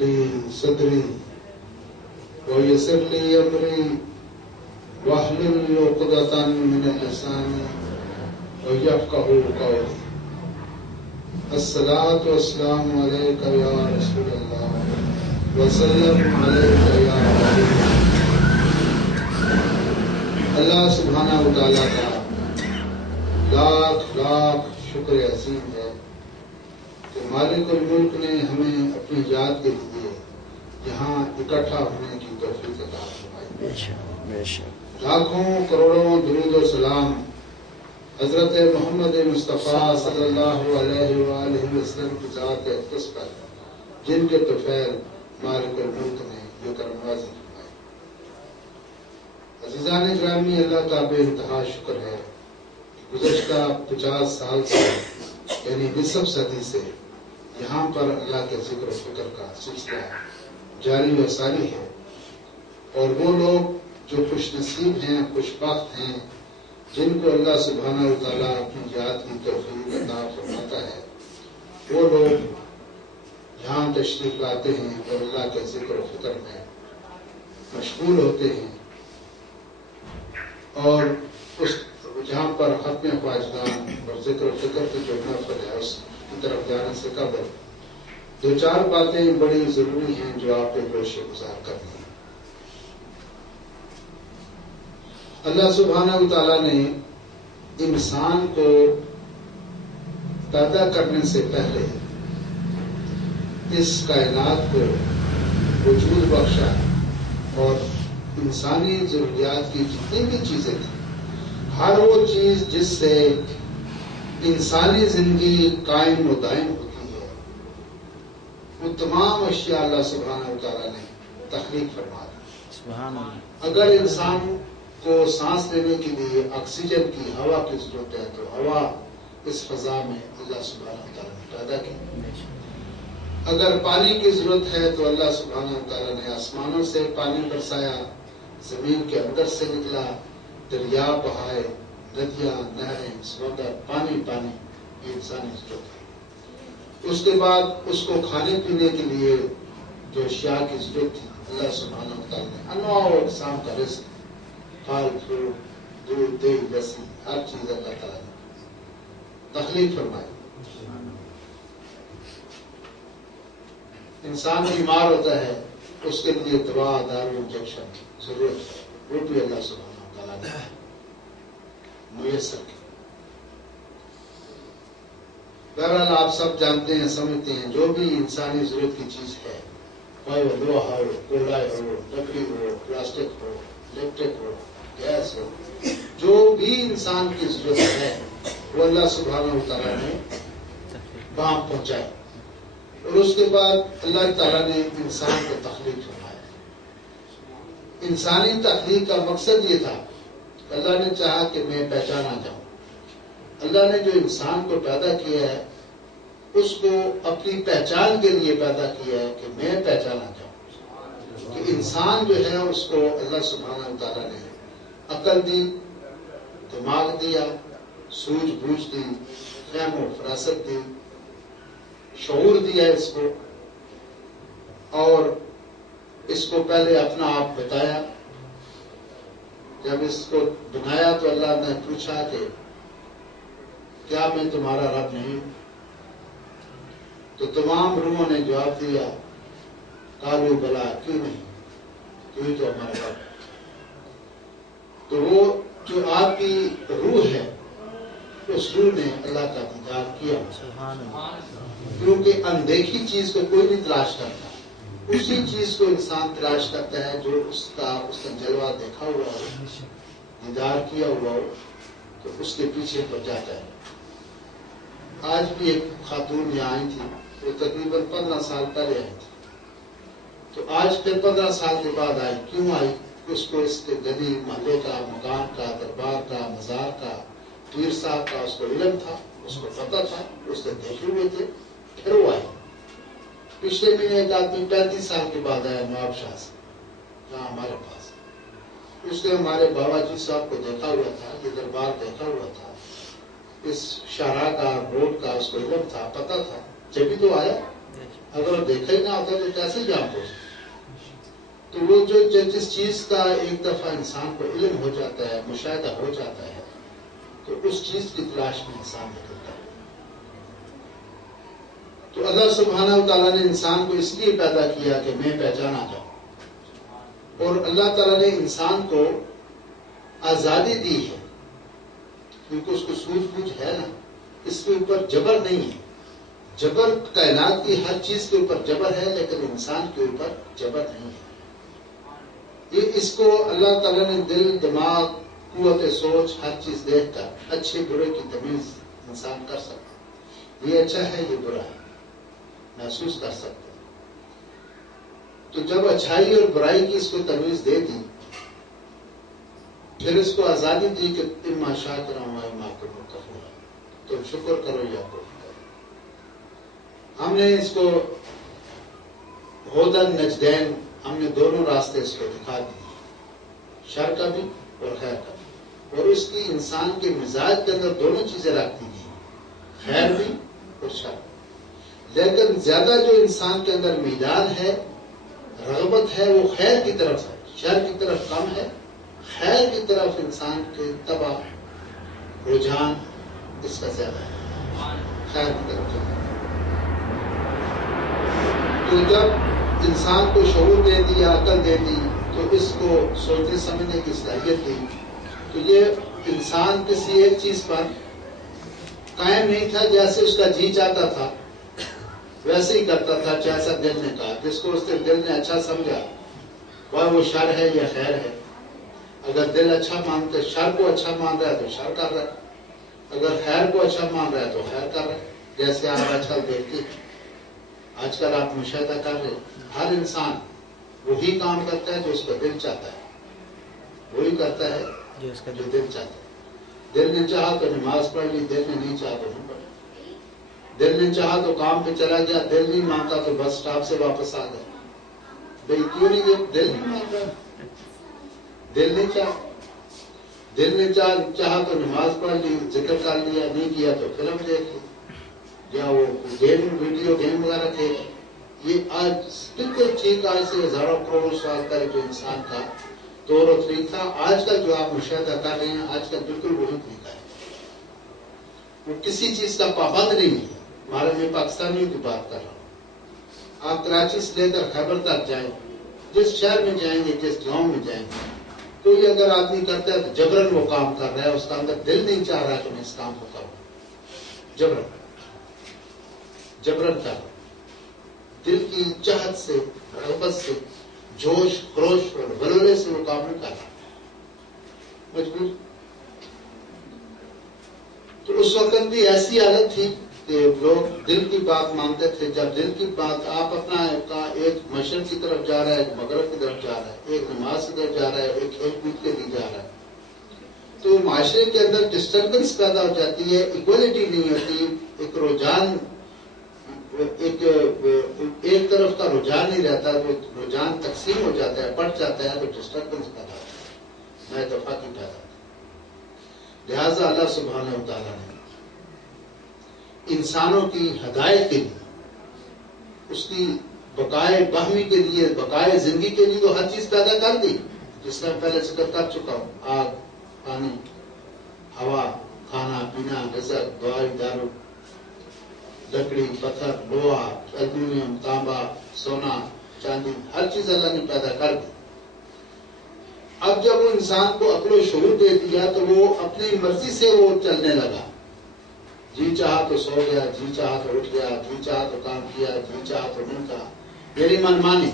لي صدري ويسر لي أمري واحلل عقدة من لساني ويفقهوا قولي. الصلاة والسلام عليك يا رسول الله وسلم عليك يا حبيب اللہ سبحانہ و تعالیٰ کا لاکھ لاکھ شکر عظیم ہے کہ مالک الملک نے ہمیں اپنی یاد کے لیے یہاں اکٹھا ہونے کی توفیق عطا فرمائی. لاکھوں کروڑوں درود و سلام حضرت محمد مصطفیٰ صلی اللہ علیہ وآلہ وسلم کی ذات اقدس پر جن کے طفیل مالک الملک نے یہ کرم نوازی فرمائی. عزیزان گرامی، اللہ کا بے انتہا شکر ہے کہ گزشتہ 50 سال سے یعنی نصف صدی سے یہاں پر اللہ کے ذکر و فکر کا سلسلہ جاری و ساری ہے، اور وہ لوگ جو خوش نصیب ہیں، خوش بخت ہیں، جن کو اللہ سبحانہ و تعالیٰ اپنی یاد کی توفیق عطا فرماتا ہے، وہ لوگ یہاں تشریف لاتے ہیں اور اللہ کے ذکر و فکر میں مشغول ہوتے ہیں، اور اس جہاں پر ختم خواجگان اور ذکر و فکر کی جو محفل ہے اس کی طرف جانے سے قبل دو چار باتیں بڑی ضروری ہیں جو آپ پہ گوش گزار کرنی ہیں. اللہ سبحانہ و تعالیٰ نے انسان کو پیدا کرنے سے پہلے اس کائنات کو وجود بخشا اور انسانی ضروریات کی جتنی بھی چیزیں تھیں، ہر وہ چیز جس سے انسانی زندگی قائم و دائم ہوتی ہے، وہ تمام اشیاء اللہ سبحانہ و تعالیٰ نے تخلیق فرما دی. اگر انسان کو سانس لینے کے لیے آکسیجن کی ہوا کی ضرورت ہے تو ہوا اس فضا میں اللہ سبحانہ و تعالیٰ نے پیدا کی. اگر پانی کی ضرورت ہے تو اللہ سبحانہ و تعالیٰ نے آسمانوں سے پانی برسایا، زمین کے اندر سے نکلا، دریا بہائے، ندیاں، نہریں، سمندر، پانی پانی، یہ انسانی ضرورت ہے. اس کے بعد اس کو کھانے پینے کے لیے جو اشیاء کی ضرورت تھی، اللہ سبحانہ و تعالیٰ نے انواع و اقسام کا رزق، پھل فروٹ، دودھ دہی لسی، ہر چیز اللہ تعالیٰ نے تخلیق فرمائی. انسان بیمار ہوتا ہے، اس کے لیے دوا، دارو، انجیکشن ضرورت ہے، وہ بھی اللہ سبحانہ و تعالیٰ نے میسر کی. بہرحال آپ سب جانتے ہیں، سمجھتے ہیں، جو بھی انسانی ضرورت کی چیز ہے، چاہے وہ لوہا ہو، کوئلہ ہو، لکڑی ہو، پلاسٹک ہو، الیکٹرک ہو، گیس ہو، جو بھی انسان کی ضرورت ہے وہ اللہ سبحانہ و تعالیٰ نے وہاں پہنچائی. اور اس کے بعد اللہ تعالیٰ نے انسان کو تخلیق فرمایا. انسانی تخلیق کا مقصد یہ تھا، اللہ نے چاہا کہ میں پہچانا جاؤں. اللہ نے جو انسان کو پیدا کیا ہے اس کو اپنی پہچان کے لیے پیدا کیا ہے کہ میں پہچانا جاؤں. کہ انسان جو ہے اس کو اللہ سبحانہ و تعالیٰ نے عقل دی، دماغ دیا، سوجھ بوجھ دی، فہم و فراست دی، شعور دیا اس کو، اور اس کو پہلے اپنا آپ بتایا. جب اس کو بنایا تو اللہ نے پوچھا کہ کیا میں تمہارا رب نہیں ہوں؟ تو تمام روحوں نے جواب دیا، قالوا بلا، کیوں نہیں، تو ہمارا رب. تو وہ جو آپ کی روح ہے، اس روح نے اللہ کا دیدار کیا. کیونکہ اندیکھی چیز کو کوئی نہیں تلاش کرتا، اسی چیز کو انسان تلاش کرتا ہے جو اس کا جلوہ دیکھا ہوا ہو، دیدار کیا ہوا ہو، تو اس کے پیچھے پڑ جاتا ہے. آج بھی ایک خاتون یہاں آئی تھی، وہ تقریباً 15 سال پہلے آئی تھی. تو آج پھر 15 سال کے بعد آئی. کیوں آئی؟ اس کو اس کے گلی محلے کا، مقام کا، دربار کا، مزار کا، پیر صاحب کا اس کو علم تھا، اس کو پتہ تھا، اس نے دیکھے ہوئے تھے. پھر وہ آئی. پچھلے مہینے ایک آدمی 35 سال کے بعد آیا نواب شاہ سے یہاں ہمارے پاس. اس نے ہمارے بابا جی صاحب کو دیکھا ہوا تھا، یہ دربار دیکھا ہوا تھا، اس شاہراہ کا، روڈ کا اس کو علم تھا، پتہ تھا. جبھی تو آیا. اگر دیکھا ہی نہ ہوتا تو کیسے جان پہنچتا؟ تو وہ جو جس چیز کا ایک دفعہ انسان کو علم ہو جاتا ہے، مشاہدہ ہو جاتا ہے، تو اس چیز کی تلاش میں انسان نکلتا ہے۔ تو اللہ سبحانہ و تعالیٰ نے انسان کو اس لیے پیدا کیا کہ میں پہچانا جاؤں، اور اللہ تعالیٰ نے انسان کو آزادی دی ہے، کیونکہ اس کو سوجھ بوجھ ہے نا، اس کے اوپر جبر نہیں ہے۔ جبر کائنات کی ہر چیز کے اوپر جبر ہے، لیکن انسان کے اوپر جبر نہیں ہے۔ یہ اس کو اللہ تعالیٰ نے دل، دماغ، قوت سوچ، ہر چیز دیکھ کر اچھے برے کی تمیز انسان کر سکتا ہے۔ یہ اچھا ہے، یہ برا ہے، محسوس کر سکتے ہیں۔ تو جب اچھائی اور برائی کی اس کو تمیز دے دی، پھر اس کو آزادی دی کہ اما شاکرا و اما کفورا، تم شکر کرو یا کفر کرو۔ ہم نے اس کو ہدی نجدین، ہم نے دونوں راستے اس کو دکھا دیے، شر کا بھی اور خیر کا بھی، اور اس کی انسان کے مزاج کے اندر دونوں چیزیں رکھ دی گئی، خیر بھی اور شر۔ لیکن زیادہ جو انسان کے اندر میدان ہے، رغبت ہے، وہ خیر کی طرف ہے، شر کی طرف کم ہے۔ خیر کی طرف انسان کے طبع رجحان اس کا زیادہ ہے، خیر کی طرف زیادہ ہے۔ تو جب انسان کو شعور دے دیا، عقل دے دی، تو اس کو سوچنے سمجھنے کی صلاحیت دی، تو یہ انسان کسی ایک چیز پر قائم نہیں تھا، جیسے اس کا جی چاہتا تھا ویسے ہی کرتا تھا، جیسا دل نے کہا، جس کو اس کے دل نے اچھا سمجھا، وہ شر ہے یا خیر ہے۔ اگر دل اچھا مانتے، شر کو اچھا مان رہا ہے تو شر کر رہا ہے، اگر خیر کو اچھا مان رہا ہے تو خیر کر رہا ہے۔ جیسے آپ آج کل دیکھتے ہیں، آج کل آپ مشاہدہ کر رہے ہیں، ہر انسان وہی کام کرتا ہے جو اس کا دل چاہتا ہے، وہی کرتا ہے جو دل چاہتا ہے۔ دل نے چاہا تو نماز پڑھ لی، دل نے نہیں چاہا تو نہیں پڑھی۔ دل نے چاہا تو کام پہ چلا گیا، دل نہیں مانتا تو بس اسٹاپ سے واپس آ گیا۔ بھئی کیوں نہیں گیا؟ دل نہیں مان رہا، دل نہیں چاہا۔ دل نے چاہا تو نماز پڑھ لی، ذکر کر لیا، نہیں کیا تو فلم دیکھ لی، یا وہ گیم، ویڈیو گیم وغیرہ کھیل۔ یہ آج بالکل ٹھیک آج سے ہزاروں کروڑ سال پہلے جو انسان کا طور و طریقہ تھا، آج کا جو آپ مشاہدہ کر رہے ہیں، آج کا بالکل وہی طریقہ ہے۔ وہ کسی چیز کا پابند نہیں ہے۔ ہمارے میں پاکستانیوں کی بات کر رہا ہوں، آپ کراچی سے لے کر خیبر تک جائیں، جس شہر میں جائیں گے، جس گاؤں میں جائیں گے، تو یہ اگر آدمی کرتا ہے تو جبرن وہ کام کر رہا ہے، اس کا اندر دل نہیں چاہ رہا کہ میں اس کام کو کروں، جبرن کر رہا، دل کی چاہت سے، رغبت سے، جوش خروش اور ولولے سے وہ کام نہیں کر رہا، مجبور۔ تو اس وقت بھی ایسی حالت تھی کہ لوگ دل کی بات مانتے تھے۔ جب دل کی بات، آپ اپنا ایک مشرق کی طرف جا رہا ہے، ایک مغرب کی طرف جا رہا ہے، ایک نماز کی طرف جا رہا ہے، ایک کھیل کود کے لیے جا رہا ہے، تو معاشرے کے اندر ڈسٹربنس پیدا ہو جاتی ہے، ایکوالٹی نہیں ہوتی، ایک رجحان، ایک طرف کا رجحان نہیں رہتا، تو رجحان تقسیم ہو جاتا ہے، بڑھ جاتا ہے، تو ڈسٹربنس پیدا ہوتا ہے، نہ اتفاقی پیدا ہوتا ہے۔ لہٰذا اللہ سبحانہ و تعالیٰ نے انسانوں کی ہدایت کے لیے، اس کی بقائے باہمی کے لیے، بقائے زندگی کے لیے تو ہر چیز پیدا کر دی، جس میں پہلے ذکر کر چکا ہوں، آگ، پانی، ہوا، کھانا پینا، رزق، دوائی دارو، لکڑی، پتھر، لوہا، ایلومینیم، تانبا، سونا، چاندی، ہر چیز اللہ نے پیدا کر دی۔ اب جب وہ انسان کو عقل و شعور دے دیا تو وہ اپنی مرضی سے وہ چلنے لگا، جی چاہا تو سو گیا، جی چاہا تو اٹھ گیا، جی چاہا تو کام کیا، جی چاہا تو نہیں کہا، یعنی منمانی۔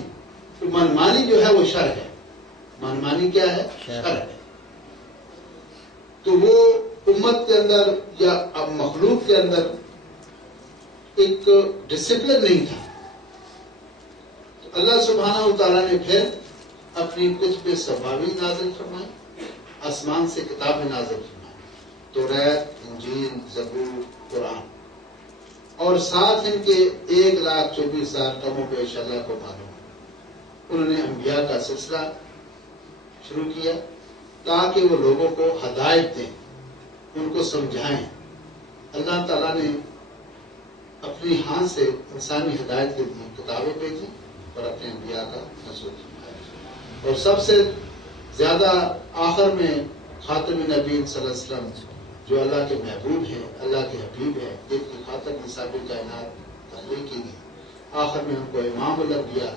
تو منمانی جو ہے وہ شر ہے، منمانی کیا ہے؟ شر ہے۔ تو وہ امت کے اندر یا مخلوق کے اندر ایک ڈسپلن نہیں تھا۔ تو اللہ سبحانہ و تعالیٰ نے پھر اپنی کتب سماوی نازل فرمائی، آسمان سے کتابیں نازل فرمائی، توریت، انجیل، زبور، قرآن، اور ساتھ ان کے 1,24,000 کم و بیش اللہ کو معلوم ہے۔ انہوں نے انبیاء کا سلسلہ شروع کیا تاکہ وہ لوگوں کو ہدایت دیں، ان کو سمجھائیں۔ اللہ تعالیٰ نے اپنی ہاتھ سے انسانی ہدایت کے لیے کتابیں بھیجی اور اپنے انبیاء کا نزول فرمایا. اور سب سے زیادہ آخر میں خاتم نبی صلی اللہ علیہ وسلم جو اللہ کے محبوب ہیں، اللہ کے حبیب ہیں، جن کی خاطر نصاب کائنات تخلیق کی گئی، آخر میں ان کو امام الانبیاء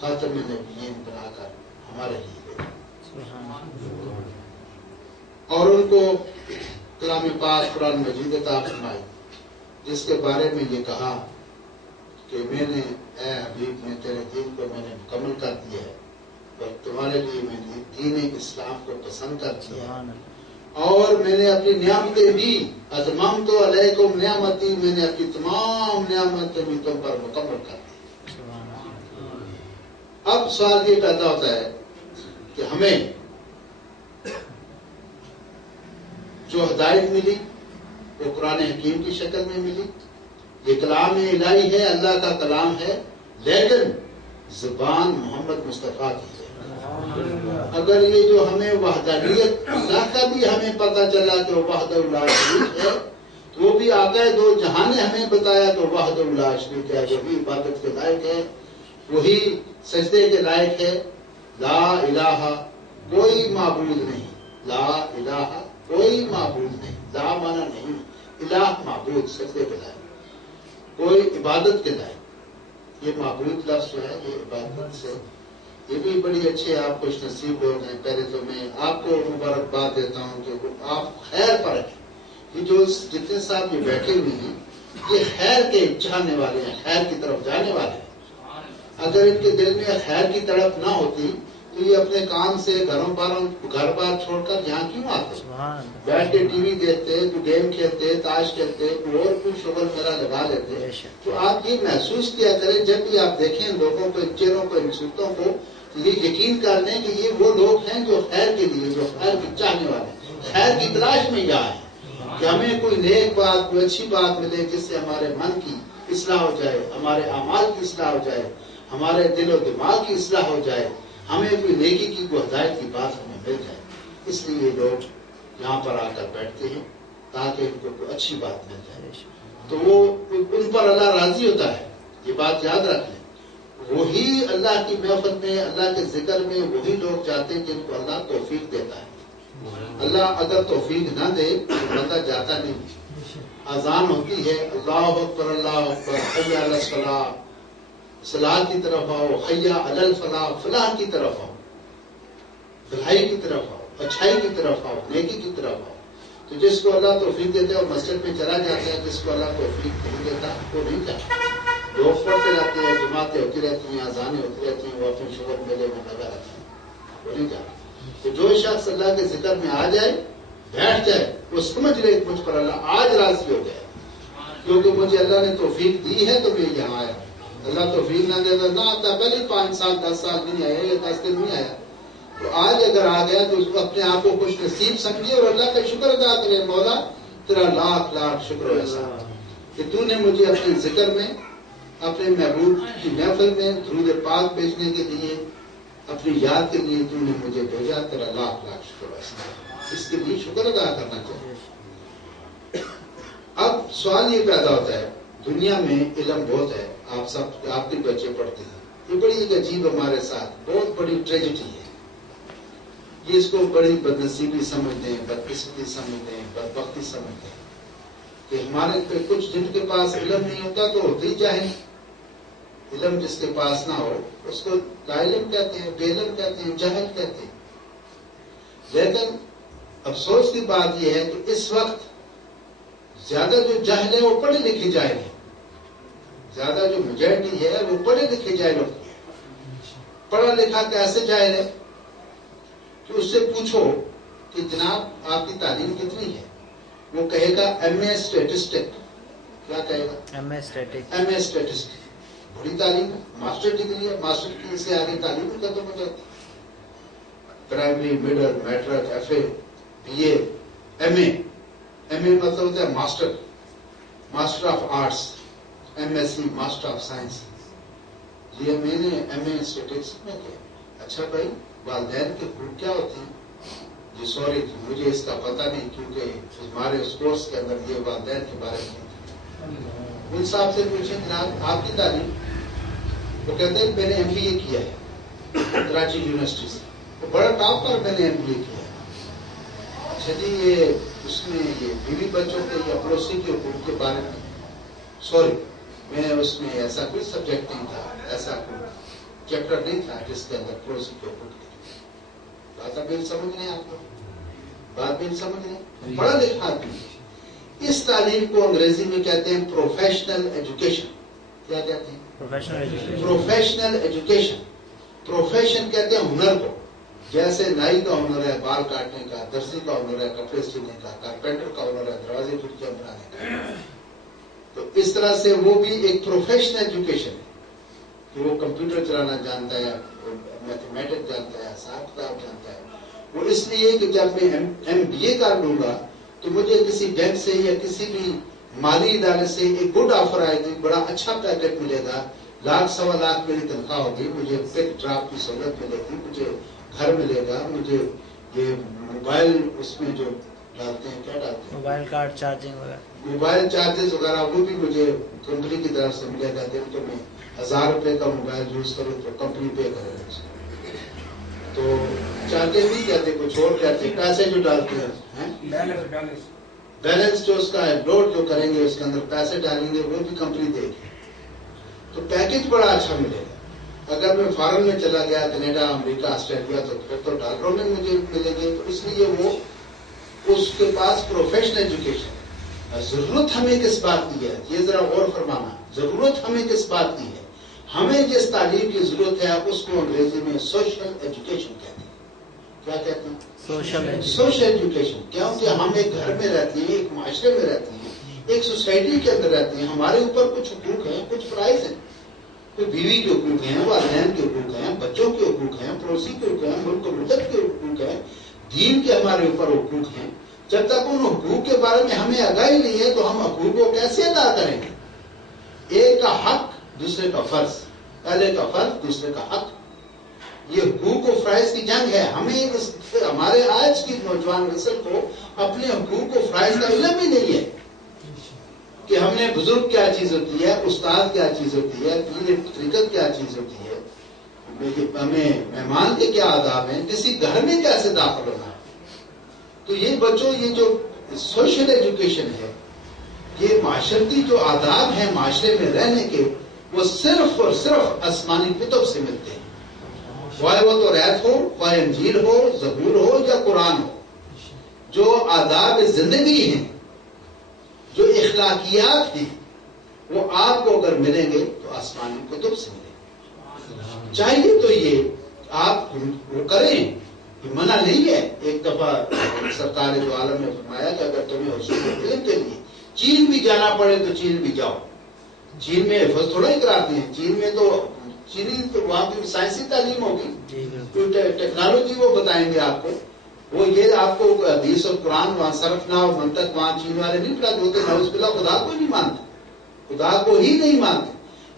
خاتم نبیین بنا کر ہمارے لیے بھیجا اور ان کو کلام پاک قرآن مجید عطا فرمائی، جس کے بارے میں یہ کہا کہ میں نے اے حبیب میں تیرے دین کو میں نے مکمل کر دیا ہے اور تمہارے لیے میں نے دین اسلام کو پسند کر دیا ہے اور میں نے اپنی نعمتیں بھی اتممت علیکم نعمتی، میں نے اپنی تمام نعمتیں بھی تم پر مکمل کر دی. اب سوال یہ پیدا ہوتا ہے کہ ہمیں جو ہدایت ملی وہ قرآن حکیم کی شکل میں ملی. یہ کلام الہی ہے، اللہ کا کلام ہے، لیکن زبان محمد مصطفیٰ کی ہے. اگر یہ جو ہمیں وحدانیت اللہ کا بھی ہمیں پتہ چلا کہ وہ وحدہ لا شریک ہے، تو وہ بھی آقا دو جہاں نے ہمیں بتایا کہ وحدہ لا شریک ہے، وہی عبادت کے لائق ہے، وہی سجدے کے لائق ہے. لا الہ کوئی معبود نہیں، لا الہ کوئی معبود نہیں، لا مانا نہیں، الہ معبود سجدے کے لائق، کوئی عبادت کے لائق. یہ معبود لفظ جو ہے یہ عبادت سے، یہ بھی بڑی اچھے آپ خوش نصیب لوگ ہیں. پہلے تو میں آپ کو مبارکباد دیتا ہوں کہ آپ خیر پر ہیں. یہ جو جتنے صاحب یہ بیٹھے ہوئے ہیں یہ خیر کے چاہنے والے ہیں، خیر کی طرف جانے والے ہیں. اگر ان کے دل میں خیر کی طرف نہ ہوتی تو یہ اپنے کام سے گھر بار چھوڑ کر یہاں کیوں آتے؟ بیٹھ کے ٹی وی دیکھتے، تو گیم کھیلتے، تاش کھیلتے، اور کوئی شغل میرا لگا لیتے. تو آپ یہ محسوس کیا کریں جب بھی آپ دیکھیں لوگوں کو، ان چہروں کو، ان صورتوں کو، تو یہ یقین کر لیں کہ یہ وہ لوگ ہیں جو خیر کے لیے، جو خیر کی چاہنے والے ہیں، خیر کی تلاش میں یہاں ہیں کہ ہمیں کوئی نیک بات، کوئی اچھی بات ملے جس سے ہمارے من کی اصلاح ہو جائے، ہمارے اعمال کی اصلاح ہو جائے، ہمارے دل و دماغ کی اصلاح ہو جائے، ہمیں کوئی نیکی کی، کوئی ہدایت کی بات ہمیں مل جائے. اس لیے لوگ یہاں پر آ کر بیٹھتے ہیں تاکہ ان کو کوئی اچھی بات مل جائے. تو وہ ان پر اللہ راضی ہوتا ہے. یہ بات یاد رکھ لیں. وہی اللہ کی محفل میں، اللہ کے ذکر میں وہی لوگ جاتے ہیں جن کو اللہ توفیق دیتا ہے. اللہ اگر توفیق نہ دے تو بندہ جاتا نہیں. اذان ہوتی ہے، اللہ اکبر اللہ اکبر، حی علی الصلاۃ، صلاح کی طرف آؤ، حی علی الفلاح، فلاح کی طرف آؤ، بھلائی کی طرف آؤ، اچھائی کی طرف آؤ، نیکی کی طرف آؤ. تو جس کو اللہ توفیق دیتا ہے وہ مسجد میں چلا جاتا ہے، جس کو اللہ توفیق نہیں دیتا وہ نہیں جاتا. لوگ پڑھتے رہتے ہیں، جماعتیں ہوتی رہتی ہیں، اذانیں ہوتی رہتی ہیں، وہ اپنے شغل میلے میں لگا رہتا ہے، وہ نہیں جاتا. تو جو شخص اللہ کے ذکر میں آ جائے، بیٹھ جائے، وہ سمجھ لے مجھ پر اللہ آج راضی ہو گیا کیونکہ مجھے اللہ نے توفیق دی ہے تو میں یہاں آیا. اللہ توفیق نہ دیتا نہ آتا، پہلے 5 سال 10 سال نہیں آیا یا 10 دن نہیں آیا. تو آج اگر آ گیا تو اس کو اپنے آپ کو خوش نصیب سمجھے اور اللہ کا شکر ادا کرے. مولا تیرا لاکھ لاکھ شکر و احسان کہ تو نے مجھے اپنے ذکر میں، اپنے محبوب کی محفل میں درود پاک بھیجنے کے لیے، اپنی یاد کے لیے تو نے مجھے بھیجا. تیرا لاکھ لاکھ شکر و احسان. اس کے لیے شکر ادا کرنا چاہیے. اب سوال یہ پیدا ہوتا ہے، دنیا میں علم بہت ہے، آپ سب آپ کے بچے پڑھتے ہیں، یہ بڑی ایک عجیب ہمارے ساتھ بہت بڑی ٹریجڈی ہے. یہ اس کو بڑی بدنصیبی سمجھتے ہیں، بدقسمتی سمجھتے ہیں، بدبختی سمجھتے ہیں کہ ہمارے پہ کچھ جن کے پاس علم نہیں ہوتا تو ہوتے ہی جاہل. علم جس کے پاس نہ ہو اس کو لا علم کہتے ہیں، بے علم کہتے ہیں، جاہل کہتے ہیں. لیکن افسوس کی بات یہ ہے کہ اس وقت زیادہ جو جاہل ہے وہ پڑھے لکھے جاہل ہیں. زیادہ جو میجورٹی ہے وہ پڑھے لکھے جاہل ہوتی ہے. پڑھا لکھا کیسے جاہل ہے کہ اس سے پوچھو کہ جناب آپ کی تعلیم کتنی ہے، وہ کہے گا ایم اے اسٹیٹسٹک. کیا کہے گا؟ ایم اے اسٹیٹسٹک. بڑی تعلیم ہے، ماسٹر ڈگری ہے، ماسٹر ڈگری سے آگے تعلیم ہی ختم ہو جاتی. Primary, middle, matric, F A, B A, M A. M A مطلب ہوتا ہے master, master of arts. M S C master of science. یہ میں نے ایم اے اسٹیٹسٹک میں کیا. اچھا بھائی والدین کے حقوق کیا ہوتے ہیں؟ جی سوری مجھے اس کا پتہ نہیں کیونکہ ہمارے اس کورس کے اندر یہ والدین کے بارے میں ان صاحب سے پوچھیں جناب آپ کی تعلیم؟ وہ کہتے ہیں میں نے MBA کیا ہے کراچی یونیورسٹی سے، وہ بڑا ٹاپ پر میں نے MBA کیا ہے۔ اچھا جی یہ اس میں یہ بیوی بچوں کے یا پڑوسی کے حقوق کے بارے میں، سوری میں اس میں ایسا کوئی سبجیکٹ نہیں تھا، ایسا کوئی چیپٹر نہیں تھا جس کے اندر پڑوسی کے حقوق کے بات آپ میری سمجھ رہے ہیں، آپ کو بات میری سمجھ رہے ہیں، پڑھا لکھا آدمی۔ اس تعلیم کو انگریزی میں کہتے ہیں پروفیشنل ایجوکیشن۔ کیا کہتے ہیں؟ Professional education. پروفیشن کہتے ہیں ہنر کو، جیسے نائی کا ہنر ہے بال کاٹنے کا، درزی کا ہنر ہے کپڑے سینے کا، کارپینٹر کا ہنر ہے دروازے کھڑکیاں بنانے کا، تو اس طرح سے وہ بھی ایک پروفیشنل ایجوکیشن ہے کہ وہ کمپیوٹر چلانا جانتا ہے، میتھمیٹک جانتا ہے، حساب کتاب جانتا ہے۔ وہ اس لیے کہ جب میں MBA کر لوں گا تو مجھے کسی بینک سے یا کسی بھی مالی ادارے سے ایک گڈ آفر آئے گی، بڑا اچھا پیکج ملے گا، 1,00,000-1.25 میری تنخواہ ہوگی، مجھے پک ڈراپ کی سہولت ملے گی، مجھے گھر ملے گا، مجھے یہ موبائل اس میں جو ڈالتے ہیں، کیا ڈالتے ہیں، موبائل کارڈ چارجنگ وغیرہ، موبائل چارجز وغیرہ، وہ بھی مجھے کمپنی کی طرف سے ملے گا۔ دن تو میں 1,000 روپے کا موبائل یوز کروں تو کمپنی پے کرے گا اس کو۔ تو چارجز نہیں کہتے، کچھ اور کہتے ہیں، پیسے جو ڈالتے ہیں، بیلنس جو اس کا ہے، لوڈ جو کریں گے اس کے اندر پیسے ڈالیں گے، وہ بھی کمپنی دے گی۔ تو پیکج بڑا اچھا ملے گا۔ اگر میں فارن میں چلا گیا، کینیڈا، امریکہ، آسٹریلیا، تو پھر تو ڈالروں میں مجھے ملے گے۔ تو اس لیے وہ اس کے پاس پروفیشنل ایجوکیشن ہے۔ ضرورت ہمیں کس بات کی ہے، یہ ذرا غور فرمانا، ضرورت ہمیں کس بات کی ہے؟ ہمیں جس تعلیم کی ضرورت ہے اس کو انگریزی میں سوشل ایجوکیشن کہتے ہیں۔ کیا کہتے ہیں؟ Social education. کیونکہ ہم ایک گھر میں رہتے ہیں، ایک معاشرے میں رہتے ہیں، ایک سوسائٹی کے اندر رہتے ہیں، ہمارے اوپر کچھ حقوق ہیں، کچھ فرائض ہیں، کوئی بیوی کے حقوق ہیں، والدین کے حقوق ہیں، بچوں کے حقوق ہیں، پڑوسی کے حقوق ہیں، ملک و ملت کے حقوق ہیں، دین کے ہمارے اوپر حقوق ہیں۔ جب تک ان حقوق کے بارے میں ہمیں آگاہی نہیں ہے تو ہم حقوق کو کیسے ادا کریں گے؟ ایک کا حق، دوسرے کا فرض، پہلے کا فرض، دوسرے کا حق، یہ حقوق و فرائض کی جنگ ہے۔ ہمیں ہمارے آج کی نوجوان نسل کو اپنے حقوق و فرائض کا علم ہی نہیں ہے کہ ہم نے بزرگ کیا چیز ہوتی ہے، استاد کیا چیز ہوتی ہے، دین طریقت کیا چیز ہوتی ہے، ہمیں مہمان کے کیا آداب ہیں، کسی گھر میں کیسے داخل ہونا ہے۔ تو یہ بچوں، یہ جو سوشل ایجوکیشن ہے، یہ معاشرتی جو آداب ہیں معاشرے میں رہنے کے، وہ صرف اور صرف آسمانی کتب سے ملتے ہیں، خواہ وہ تو ریت ہو، خواہ انجیل ہو، زبور ہو یا قرآن ہو۔ جو آداب زندگی ہیں، جو اخلاقیات ہیں، وہ آپ کو اگر ملیں گے تو آسمانی کتب سے ملیں گے۔ چاہیے تو یہ آپ وہ کریں، منع نہیں ہے۔ ایک دفعہ سرکار دو عالم نے فرمایا کہ اگر تمہیں حصول علم کے لیے چین بھی جانا پڑے تو چین بھی جاؤ۔ چین میں حفظ تھوڑا ہی کراتے ہیں، چین میں تو چینی تو وہاں کی سائنسی تعلیم ہوگی، ٹیکنالوجی وہ بتائیں گے آپ کو۔ وہ یہ آپ کو حدیث اور قرآن وہاں صرف نہ اور منطق وہاں چین والے نہیں پڑھاتے ہوتے، نعوذ باللہ خدا کو نہیں مانتے، خدا کو ہی نہیں مانتے۔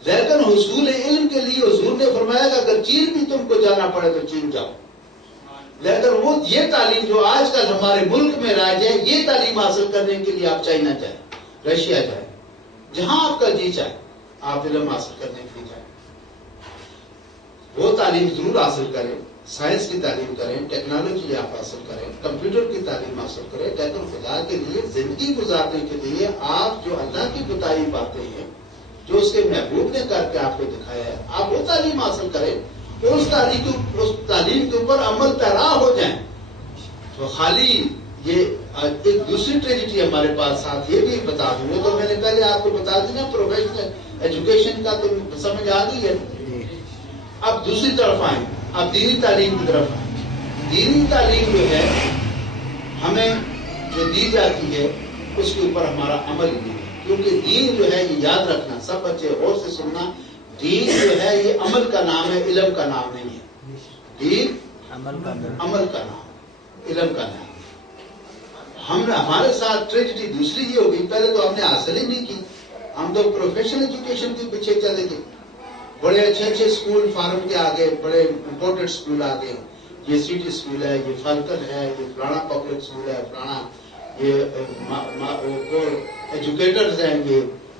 لیکن حصول علم کے لیے حضور نے فرمایا کہ اگر چین بھی تم کو جانا پڑے تو چین جاؤ۔ لیکن وہ یہ تعلیم جو آج کل ہمارے ملک میں رائج ہے، یہ تعلیم حاصل کرنے کے لیے آپ چائنا جائیں، رشیا جائیں، جہاں آپ کا جی چاہے آپ علم حاصل کرنے کے لیے جائیں۔ وہ تعلیم ضرور حاصل کریں، سائنس کی تعلیم کریں، ٹیکنالوجی آپ حاصل کریں، کمپیوٹر کی تعلیم حاصل کریں، لیکن خدا کے لیے زندگی گزارنے کے لیے آپ جو اللہ کی بتائی باتیں ہیں، جو اس کے محبوب نے کر کے آپ کو دکھایا ہے، آپ وہ تعلیم حاصل کریں، اس تعلیم کے اوپر عمل پیرا ہو جائیں۔ تو خالی یہ ایک دوسری ٹریجڈی ہمارے پاس ساتھ یہ بھی بتا دوں گا، تو میں نے پہلے آپ کو بتا دیا پروفیشنل ایجوکیشن کا تو سمجھ آ گئی ہے۔ اب دوسری طرف آئیں، اب دینی تعلیم کی طرف آئیں۔ دینی تعلیم جو ہے ہمیں جو دی جاتی ہے اس کے اوپر ہمارا عمل نہیں ہے، کیونکہ دین جو ہے یہ یاد رکھنا، سب بچے غور سے سننا، دین جو ہے یہ عمل کا نام ہے، علم کا نام نہیں ہے۔ دین عمل کا نام، علم کا نام۔ ہمارے ساتھ ٹریجڈی دوسری یہ ہو گئی، پہلے تو ہم نے حاصل ہی نہیں کی، ہم تو پروفیشنل ایجوکیشن کے پیچھے چلے گئے۔ بڑے اچھے اچھے اسکول فارم کے آگے، بڑے امپورٹنٹ اسکول آگے، یہ سٹی اسکول ہے، یہ فالکن ہے، یہ فلانا پبلک اسکول ہے، فلانا یہ ایجوکیٹرز ہیں،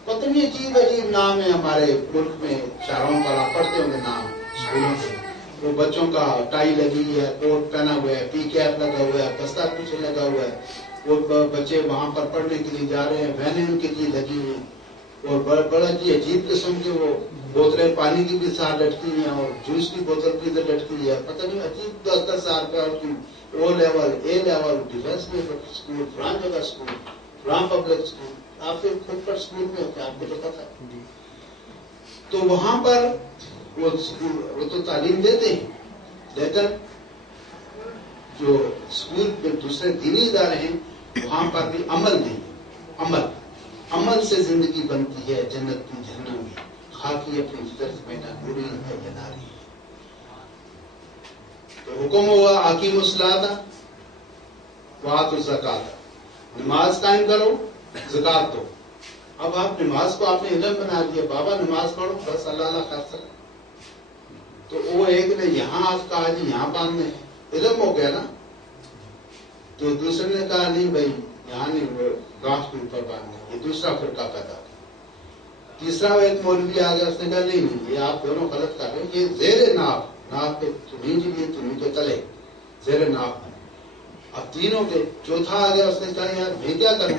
پتہ نہیں عجیب عجیب نام ہے ہمارے ملک میں، شہروں پر آپ پڑھتے ہوں گے نام اسکولوں سے، وہ بچوں کا ٹائی لگی ہے، کوٹ پہنا ہوا ہے، پی کیپ لگا ہوا ہے، بستہ پیچھے لگا ہوا ہے، وہ بچے وہاں پر پڑھنے کے لیے جا رہے ہیں، وینیں ان کے لیے لگی ہوئی، اور بڑا جی عجیب قسم کے وہ بوتلیں پانی کی بھی ساتھ لٹکی ہیں، اور جوس کی بوتل بھی ادھر لٹکی ہے، پتہ نہیں عجیب 10-10 سال کا کی او لیول، اے لیول، ڈیفینس میں اسکول، فلاں جگہ اسکول، فلاں پبلک اسکول، آپ کے خود پر اسکول میں ہوتے آپ کو پتا تھا. تو وہاں پر وہ تو تعلیم دیتے ہیں، لیکن جو اسکول میں دوسرے دینی ادارے ہیں وہاں پر بھی عمل نہیں، عمل سے زندگی بنتی ہے جنت کی جہنم میں، خاکی اپنی فطرت میں نہ نوری ہے یا ناری ہے. تو حکم ہوا حکیم الصلاۃ وآتوا الزکاۃ، نماز قائم کرو، زکات دو. اب آپ نماز کو آپ نے علم بنا دیا، بابا نماز پڑھو بس اللہ اللہ خرچ کرے. تو وہ ایک نے یہاں آپ کہا جی یہاں باندھنے ہیں، علم ہو گیا نا. تو دوسرے نے کہا نہیں بھائی یہاں نہیں، وہ گاٹھ کے اوپر باندھنے، یہ دوسرا فرقہ پیدا ہوا. تیسرا ایک مولوی آ گیا، اس نے کہا نہیں یہ آپ دونوں غلط کر رہے ہیں، یہ زیر ناف پہ تمہیں جی تمہیں تو تلے زیر ناف میں. اب تینوں کے چوتھا آ گیا، اس نے کہا یار میں کیا کروں،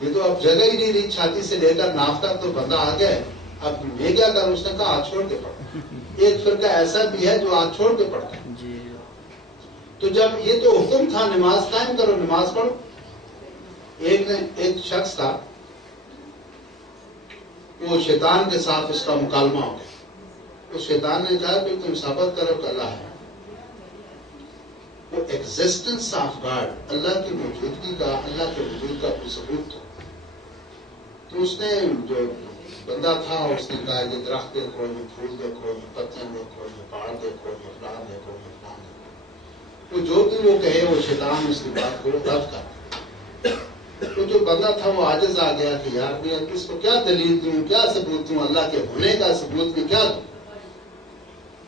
یہ تو اب جگہ ہی نہیں رہی، چھاتی سے لے کر ناف تک تو بندہ آ گیا ہے، اب میں کیا کروں. اس نے کہا ہاتھ چھوڑ کے پڑھو. ایک فرقہ ایسا بھی ہے جو ہاتھ چھوڑ کے پڑھتا ہے. تو جب یہ تو حکم تھا نماز قائم کرو، نماز پڑھو. ایک شخص تھا، وہ شیطان کے ساتھ اس کا مکالمہ ہو گیا. تو شیطان نے کہا کہ تم ثابت کرو کہ اللہ ہے. وہ ایگزسٹنس آف گاڈ، اللہ کی موجودگی کا، اللہ کے وجود کا کوئی ثبوت تھا. تو اس نے جو بندہ تھا اس نے کہا یہ درخت دیکھو، یہ پھول دیکھو، یہ پتیاں دیکھو، یہ پہاڑ دیکھو، یہ فلاں دیکھو، یہ فلاں دیکھو. تو جو بھی وہ کہے وہ شیطان اس کی بات کو رد کر. تو جو بندہ تھا وہ عاجز آ گیا کہ یار میں اس کو کیا دلیل دوں، کیا ثبوت دوں، اللہ کے ہونے کا ثبوت میں کیا دوں.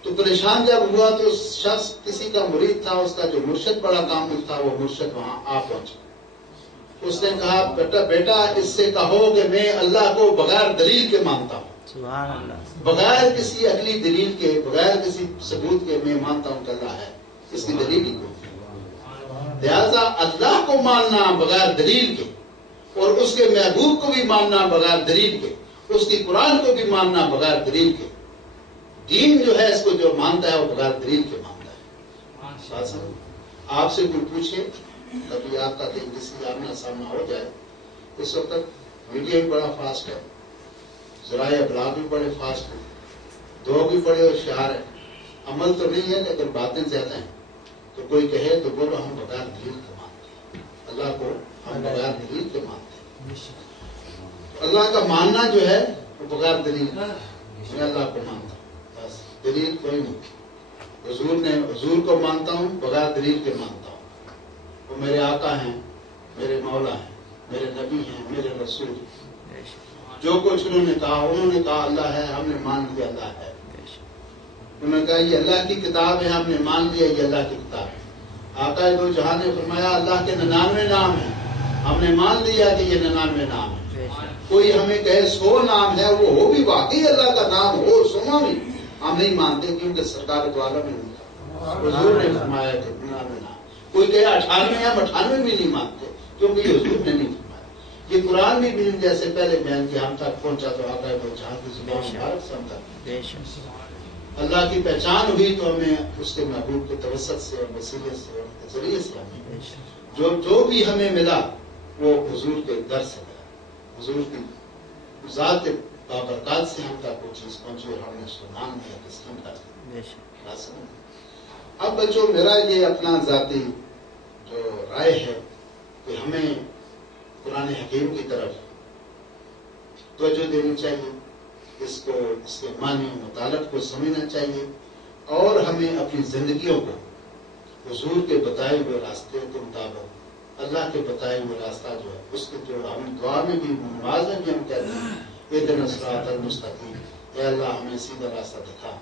تو پریشان جب ہوا تو اس شخص کسی کا مرید تھا، اس کا جو مرشد بڑا کامل تھا، وہ مرشد وہاں آ پہنچا. اس نے کہا بیٹا اس سے کہو کہ میں اللہ کو بغیر دلیل کے مانتا ہوں، سبحان اللہ، بغیر کسی عقلی دلیل کے، بغیر کسی ثبوت کے میں مانتا ہوں کہ اللہ ہے. اس کی دلیل ہی کوئی. لہذا اللہ کو ماننا بغیر دلیل کے، اور اس کے محبوب کو بھی ماننا بغیر دلیل کے، اس کی قرآن کو بھی ماننا بغیر دلیل کے. دین جو ہے اس کو جو مانتا ہے وہ بغیر دلیل کے مانتا ہے. آپ سے کوئی پوچھے کبھی آپ کا دین کسی آمنا سامنا ہو جائے، اس وقت میڈیا بھی بڑا فاسٹ ہے، ذرائع ابلاغ بھی بڑے فاسٹ ہیں، دو بھی بڑے ہوشیار ہیں، عمل تو نہیں ہے لیکن باتیں زیادہ ہیں. تو کوئی کہے تو بولو ہم بغیر دلیل کے مانتے ہیں، اللہ کو ہم بغیر دلیل کے مانتے ہیں. اللہ کا ماننا جو ہے وہ بغیر دلیل، میں اللہ کو مانتا ہوں بس، دلیل کوئی نہیں. حضور کو مانتا ہوں بغیر دلیل کے مانتا ہوں. وہ میرے آقا ہیں، میرے مولا ہیں، میرے نبی ہیں، میرے رسول ہیں. جو کچھ انہوں نے کہا اللہ ہے، ہم نے مان لیا اللہ ہے. انہوں نے کہا یہ اللہ کی کتاب ہے، ہم نے مان لیا یہ اللہ کی کتاب ہے. آقا دو جہاں نے فرمایا اللہ کے 99 نام ہیں، ہم نے مان لیا کہ یہ 99 نام ہے. کوئی ہمیں کہے 100 نام ہے، وہ ہو بھی واقعی اللہ کا نام ہو، سنا بھی ہم نہیں مانتے، کیونکہ سرکار دو عالم نے حضور نے فرمایا کہ 99 نام. کوئی کہے 98 ہم 98 بھی نہیں مانتے، کیونکہ یہ حضور نے نہیں فرمایا. یہ قرآن بھی جیسے پہلے بیان کیا ہم تک پہنچا تو آقا دو جہاں کی زبان مبارک سے ہم تک اللہ کی پہچان ہوئی، تو ہمیں اس کے محبوب کے توسط سے اور وسیلے سے اور کے ذریعے سے ہمیں جو بھی ہمیں ملا وہ حضور کے در سے ملا، حضور کی ذات بابرکات سے ہم تک وہ چیز پہنچی اور ہم نے اس کو نام دیا، تسلیم کر دیا. اب بچوں میرا یہ اپنا ذاتی جو رائے ہے کہ ہمیں قرآن حکیم کی طرف توجہ دینی چاہیے، اس کے معنی مطالب کو سمجھنا چاہیے، اور ہمیں اپنی زندگیوں کو حضور کے بتائے ہوئے راستے کے مطابق، اللہ کے بتائے ہوئے راستہ جو ہے اس کے جو ہم دعا میں بھی، نماز میں بھی ہم کہتے ہیں اہدنا الصراط المستقیم، اے اللہ ہمیں سیدھا راستہ دکھا.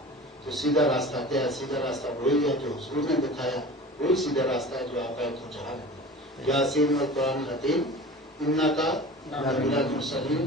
تو سیدھا راستہ کیا ہے؟ سیدھا راستہ وہی ہے جو حضور نے دکھایا، وہی سیدھا راستہ ہے جو آقا کو جہاں نے. یاسین والقرآن الحکیم انک لمن المرسلین،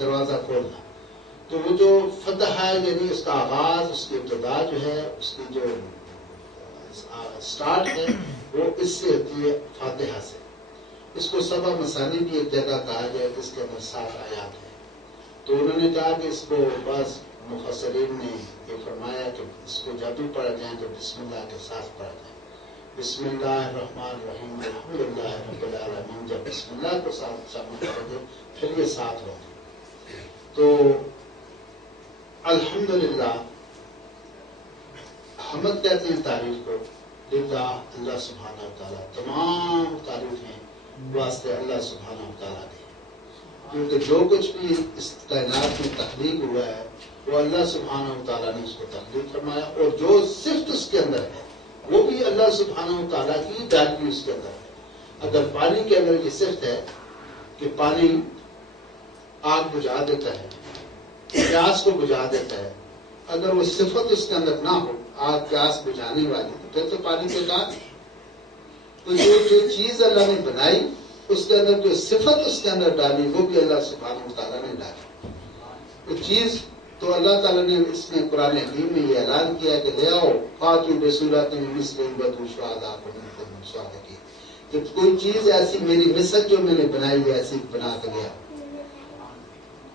دروازہ کھولنا. تو وہ جو فتح ہے یعنی اس کا آغاز، اس کی ابتدا جو ہے، اس کی جو سٹارٹ ہے وہ اس سے ہوتی ہے فاتحہ سے. اس کو سبع مثانی بھی ایک جگہ کہا گیا جس کے اندر 7 آیات ہیں. تو انہوں نے کہا کہ اس کو بعض مفسرین نے یہ فرمایا کہ اس کو جب بھی پڑھا جائیں تو بسم اللہ کے ساتھ پڑھا جائے. بسم اللہ الرحمن الرحیم الحمدللہ رب العالمین، جب بسم اللہ کو ساتھ شامل کریں گے پھر یہ ساتھ ہوں گے. تو الحمدللہ حمد کہتے ہیں تعریف کو. للہ اللہ سبحانہ و تعالیٰ، تمام تعریفیں واسطے اللہ سبحانہ و تعالیٰ کے، کیونکہ جو کچھ بھی اس کائنات میں تخلیق ہوا ہے وہ اللہ سبحانہ و تعالیٰ نے اس کو تخلیق فرمایا، اور جو صفت اس کے اندر ہے وہ بھی اللہ سبحانہ و تعالیٰ کی ڈالی اس کے اندر ہے. اگر پانی کے اندر یہ صفت ہے کہ پانی آگ بجھا دیتا ہے، پیاس کو بجھا دیتا ہے، اگر وہ صفت اس کے اندر نہ ہو آگ پیاس بجھانے والی تو پھر تو پانی بیکار. تو جو چیز اللہ نے بنائی اس کے اندر جو صفت اس کے اندر ڈالی وہ بھی اللہ سبحانہ و تعالیٰ نے ڈالی. وہ چیز تو اللہ تعالیٰ نے اس میں قرآن حکیم میں یہ اعلان کیا کہ لے آؤ فاتوا بصورۃ من مثلہ وادعوا شہداءکم من دون اللہ، کہ کوئی چیز ایسی میری مثل جو میں نے بنائی ہے ایسی بنا کے گیا.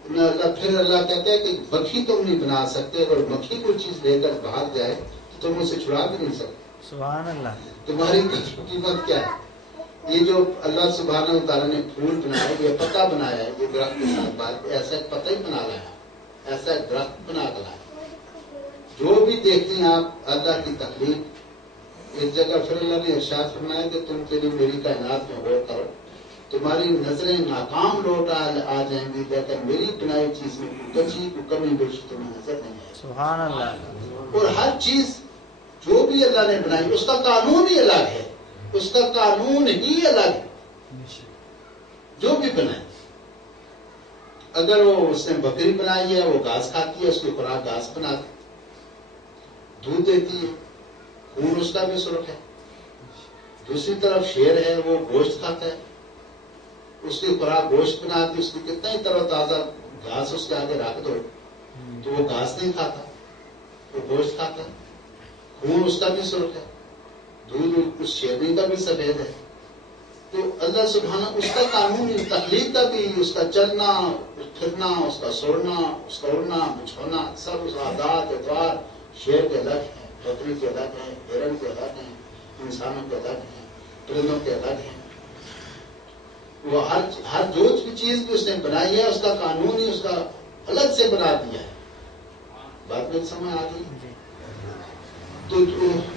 پھر اللہ کہتا ہے کہ مکھی تم نہیں بنا سکتے، اگر مکھی کوئی چیز لے کر بھاگ جائے تو تم اسے چھڑا بھی نہیں سکتے. سبحان اللہ. تمہاری قیمت کیا ہے؟ یہ جو اللہ سبحانہ و تعالیٰ نے پھول بنایا، یہ پتا بنایا ہے، یہ درخت کے ساتھ بات ایسا ایک پتہ ہی بنا رہا ہے، ایسا ایک درخت بنا کر لایا. جو بھی دیکھتے ہیں آپ اللہ کی تخلیق، اس جگہ پھر اللہ نے ارشاد فرمایا کہ تم تیری میری کائنات میں غور کرو، تمہاری نظریں ناکام لوٹ آ جائیں گی لیکن میری بنائی چیز میں کوئی کچی کوئی کمی بیشی تمہیں نظر نہیں آئے. سبحان اللہ. اور ہر چیز جو بھی اللہ نے بنائی اس کا قانون ہی الگ ہے، اس کا قانون ہی الگ ہے. جو بھی بنائے، اگر وہ اس نے بکری بنائی ہے وہ گھاس کھاتی ہے، اس کی خوراک گھاس بناتی، دودھ دیتی ہے، خون اس کا بھی سرخ ہے. دوسری طرف شیر ہے وہ گوشت کھاتا ہے، اس کی خوراک گوشت بناتی، اس کی کتنا ہی تر و تازہ گھاس اس کے آگے رکھ دو تو وہ گھاس نہیں کھاتا، وہ گوشت کھاتا ہے. خون اس کا بھی سرخ ہے، دودھ اس شیرنی کا بھی سفید ہے. تو اللہ سبحانہ اس کا قانون تخلیق کا بھی، اس کا چلنا پھرنا، اس کا سوڑنا، اس کا اڑنا بچھونا، سب اس عادات اطوار شیر کے الگ ہیں، بکری کے الگ ہیں، ہرن کے الگ ہیں، انسانوں کے الگ ہیں، پرندوں کے الگ ہیں. وہ ہر جو بھی چیز بھی اس نے بنائی ہے اس کا قانون ہی اس کا الگ سے بنا دیا ہے. بات میں سمجھ آ گئی. تو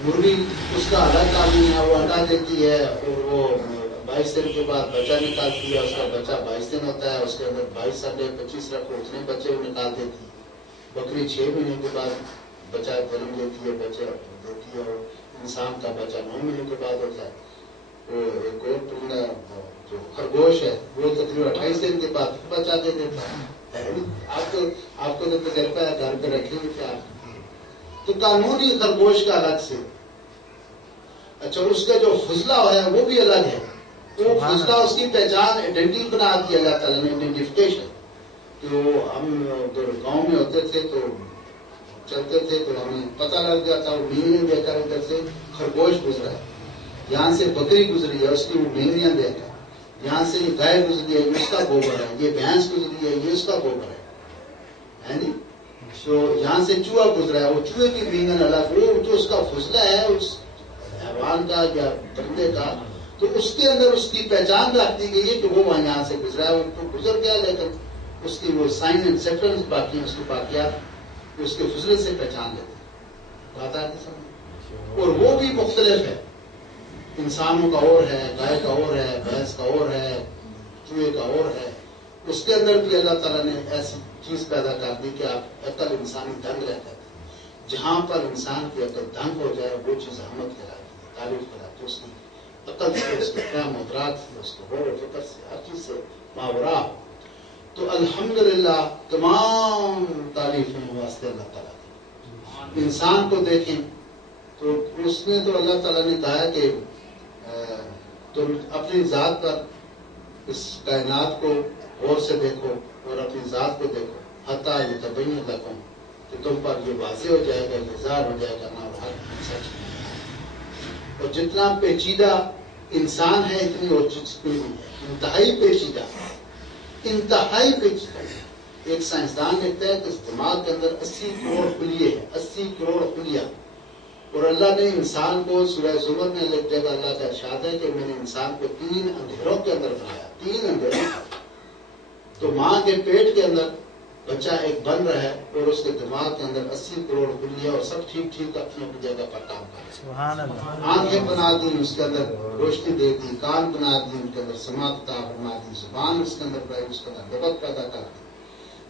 مرغی اس کا الگ قانون ہے، وہ انڈا دیتی ہے اور وہ 22 دن کے بعد بچہ نکالتی ہے، اس کا بچہ 22 دن ہوتا ہے، اس کے اندر 22 انڈے 25 رکھو اتنے بچے وہ نکال دیتی ہے. بکری 6 مہینے کے بعد بچہ جنم دیتی ہے، بچہ دیتی ہے. اور انسان کا بچہ 9 مہینے کے بعد ہوتا ہے. وہ ایک اور پرندہ جو خرگوش ہے وہ تقریباً 28 دن کے بعد بچہ دے دیتا ہے. آپ کو تو تجربہ ہے، گھر پہ رکھیں گے کیا. تو قانونی خرگوش کا الگ سے. اچھا اس کا جو فضلہ ہے وہ بھی الگ ہے. وہ فضلہ اس کی پہچان آئیڈینٹی بنا دی اللہ تعالیٰ نے، آئیڈینٹیفیکیشن. تو ہم گاؤں میں ہوتے تھے تو چلتے تھے تو ہمیں پتہ لگ جاتا وہ مینگیں دیکھ کر ادھر سے خرگوش گزرا ہے، یہاں سے بکری گزری ہے اس کی وہ مینگیاں دیکھ کر، یہاں سے یہ گائے گزری ہے یہ اس کا گوبر ہے، یہ بھینس گزری ہے یہ اس کا گوبر ہے نہیں. تو یہاں سے چوہا گزرا ہے، وہ چوہے کی مینگن الگ، وہ جو اس کا فضلہ ہے اس حیوان کا یا پرندے کا، تو اس کے اندر اس کی پہچان رکھ دی گئی ہے کہ وہ وہاں یہاں سے گزرا ہے. وہ تو گزر گیا لیکن اس کی وہ سائن اینڈ سیپٹنس باقی ہیں، اس کی باقیات اس کے فضلے سے پہچان لیتے ہیں. بات آتی سمجھ. اور وہ بھی مختلف ہے، انسانوں کا اور ہے، گائے کا اور ہے، بھینس کا اور ہے، چوہے کا اور ہے. اس کے اندر بھی اللہ تعالیٰ نے ایسی چیز پیدا کر دی کہ آپ عقل انسانی دنگ رہتا ہے. جہاں پر انسان کی عقل دنگ ہو جائے وہ چیز احمد کہلاتی ہے، تعریف کہلاتی ہے. اس کی عقل سے، اس کے فہم و ادراک سے، اس کے غور و فکر سے، ہر چیز سے ماورا. تو الحمدللہ تمام تعریفیں واسطے اللہ تعالیٰ کی. انسان کو دیکھیں تو اس نے تو اللہ تعالیٰ نے کہا کہ تم اپنی ذات پر اس کائنات کو غور سے دیکھو، اور اپنی ذات کو دیکھو، حتیٰ یتبین لکم، کہ تم پر یہ واضح ہو جائے گا، یہ ظاہر ہو جائے گا نا حق سچ ہے۔ اور جتنا پیچیدہ انسان ہے اتنی اور چیز کوئی نہیں ہے، انتہائی پیچیدہ، انتہائی پیچیدہ۔ ایک سائنسدان لکھتا ہے کہ اس دماغ کے اندر 80 کروڑ خلیے ہیں، 80 کروڑ خلیہ، اور اللہ نے انسان کو سورہ زمر میں ایک جگہ اللہ کا ارشاد ہے کہ میں نے انسان کو 3 اندھیروں کے اندر بنایا، 3 اندھیروں۔ تو ماں کے پیٹ کے اندر بچہ ایک بن رہا ہے اور اس کے دماغ کے اندر 80 کروڑ خلیہ، اور سب ٹھیک ٹھیک اپنی اپنی جگہ پر کام کر رہے ہیں۔ سبحان اللہ۔ آنکھیں بنا دی، اس کے اندر روشنی دے دی، کان بنا دی، ان کے اندر سماعت عطا فرما دی، زبان اس کے اندر بنائی، اس کے اندر لغت پیدا کر دی،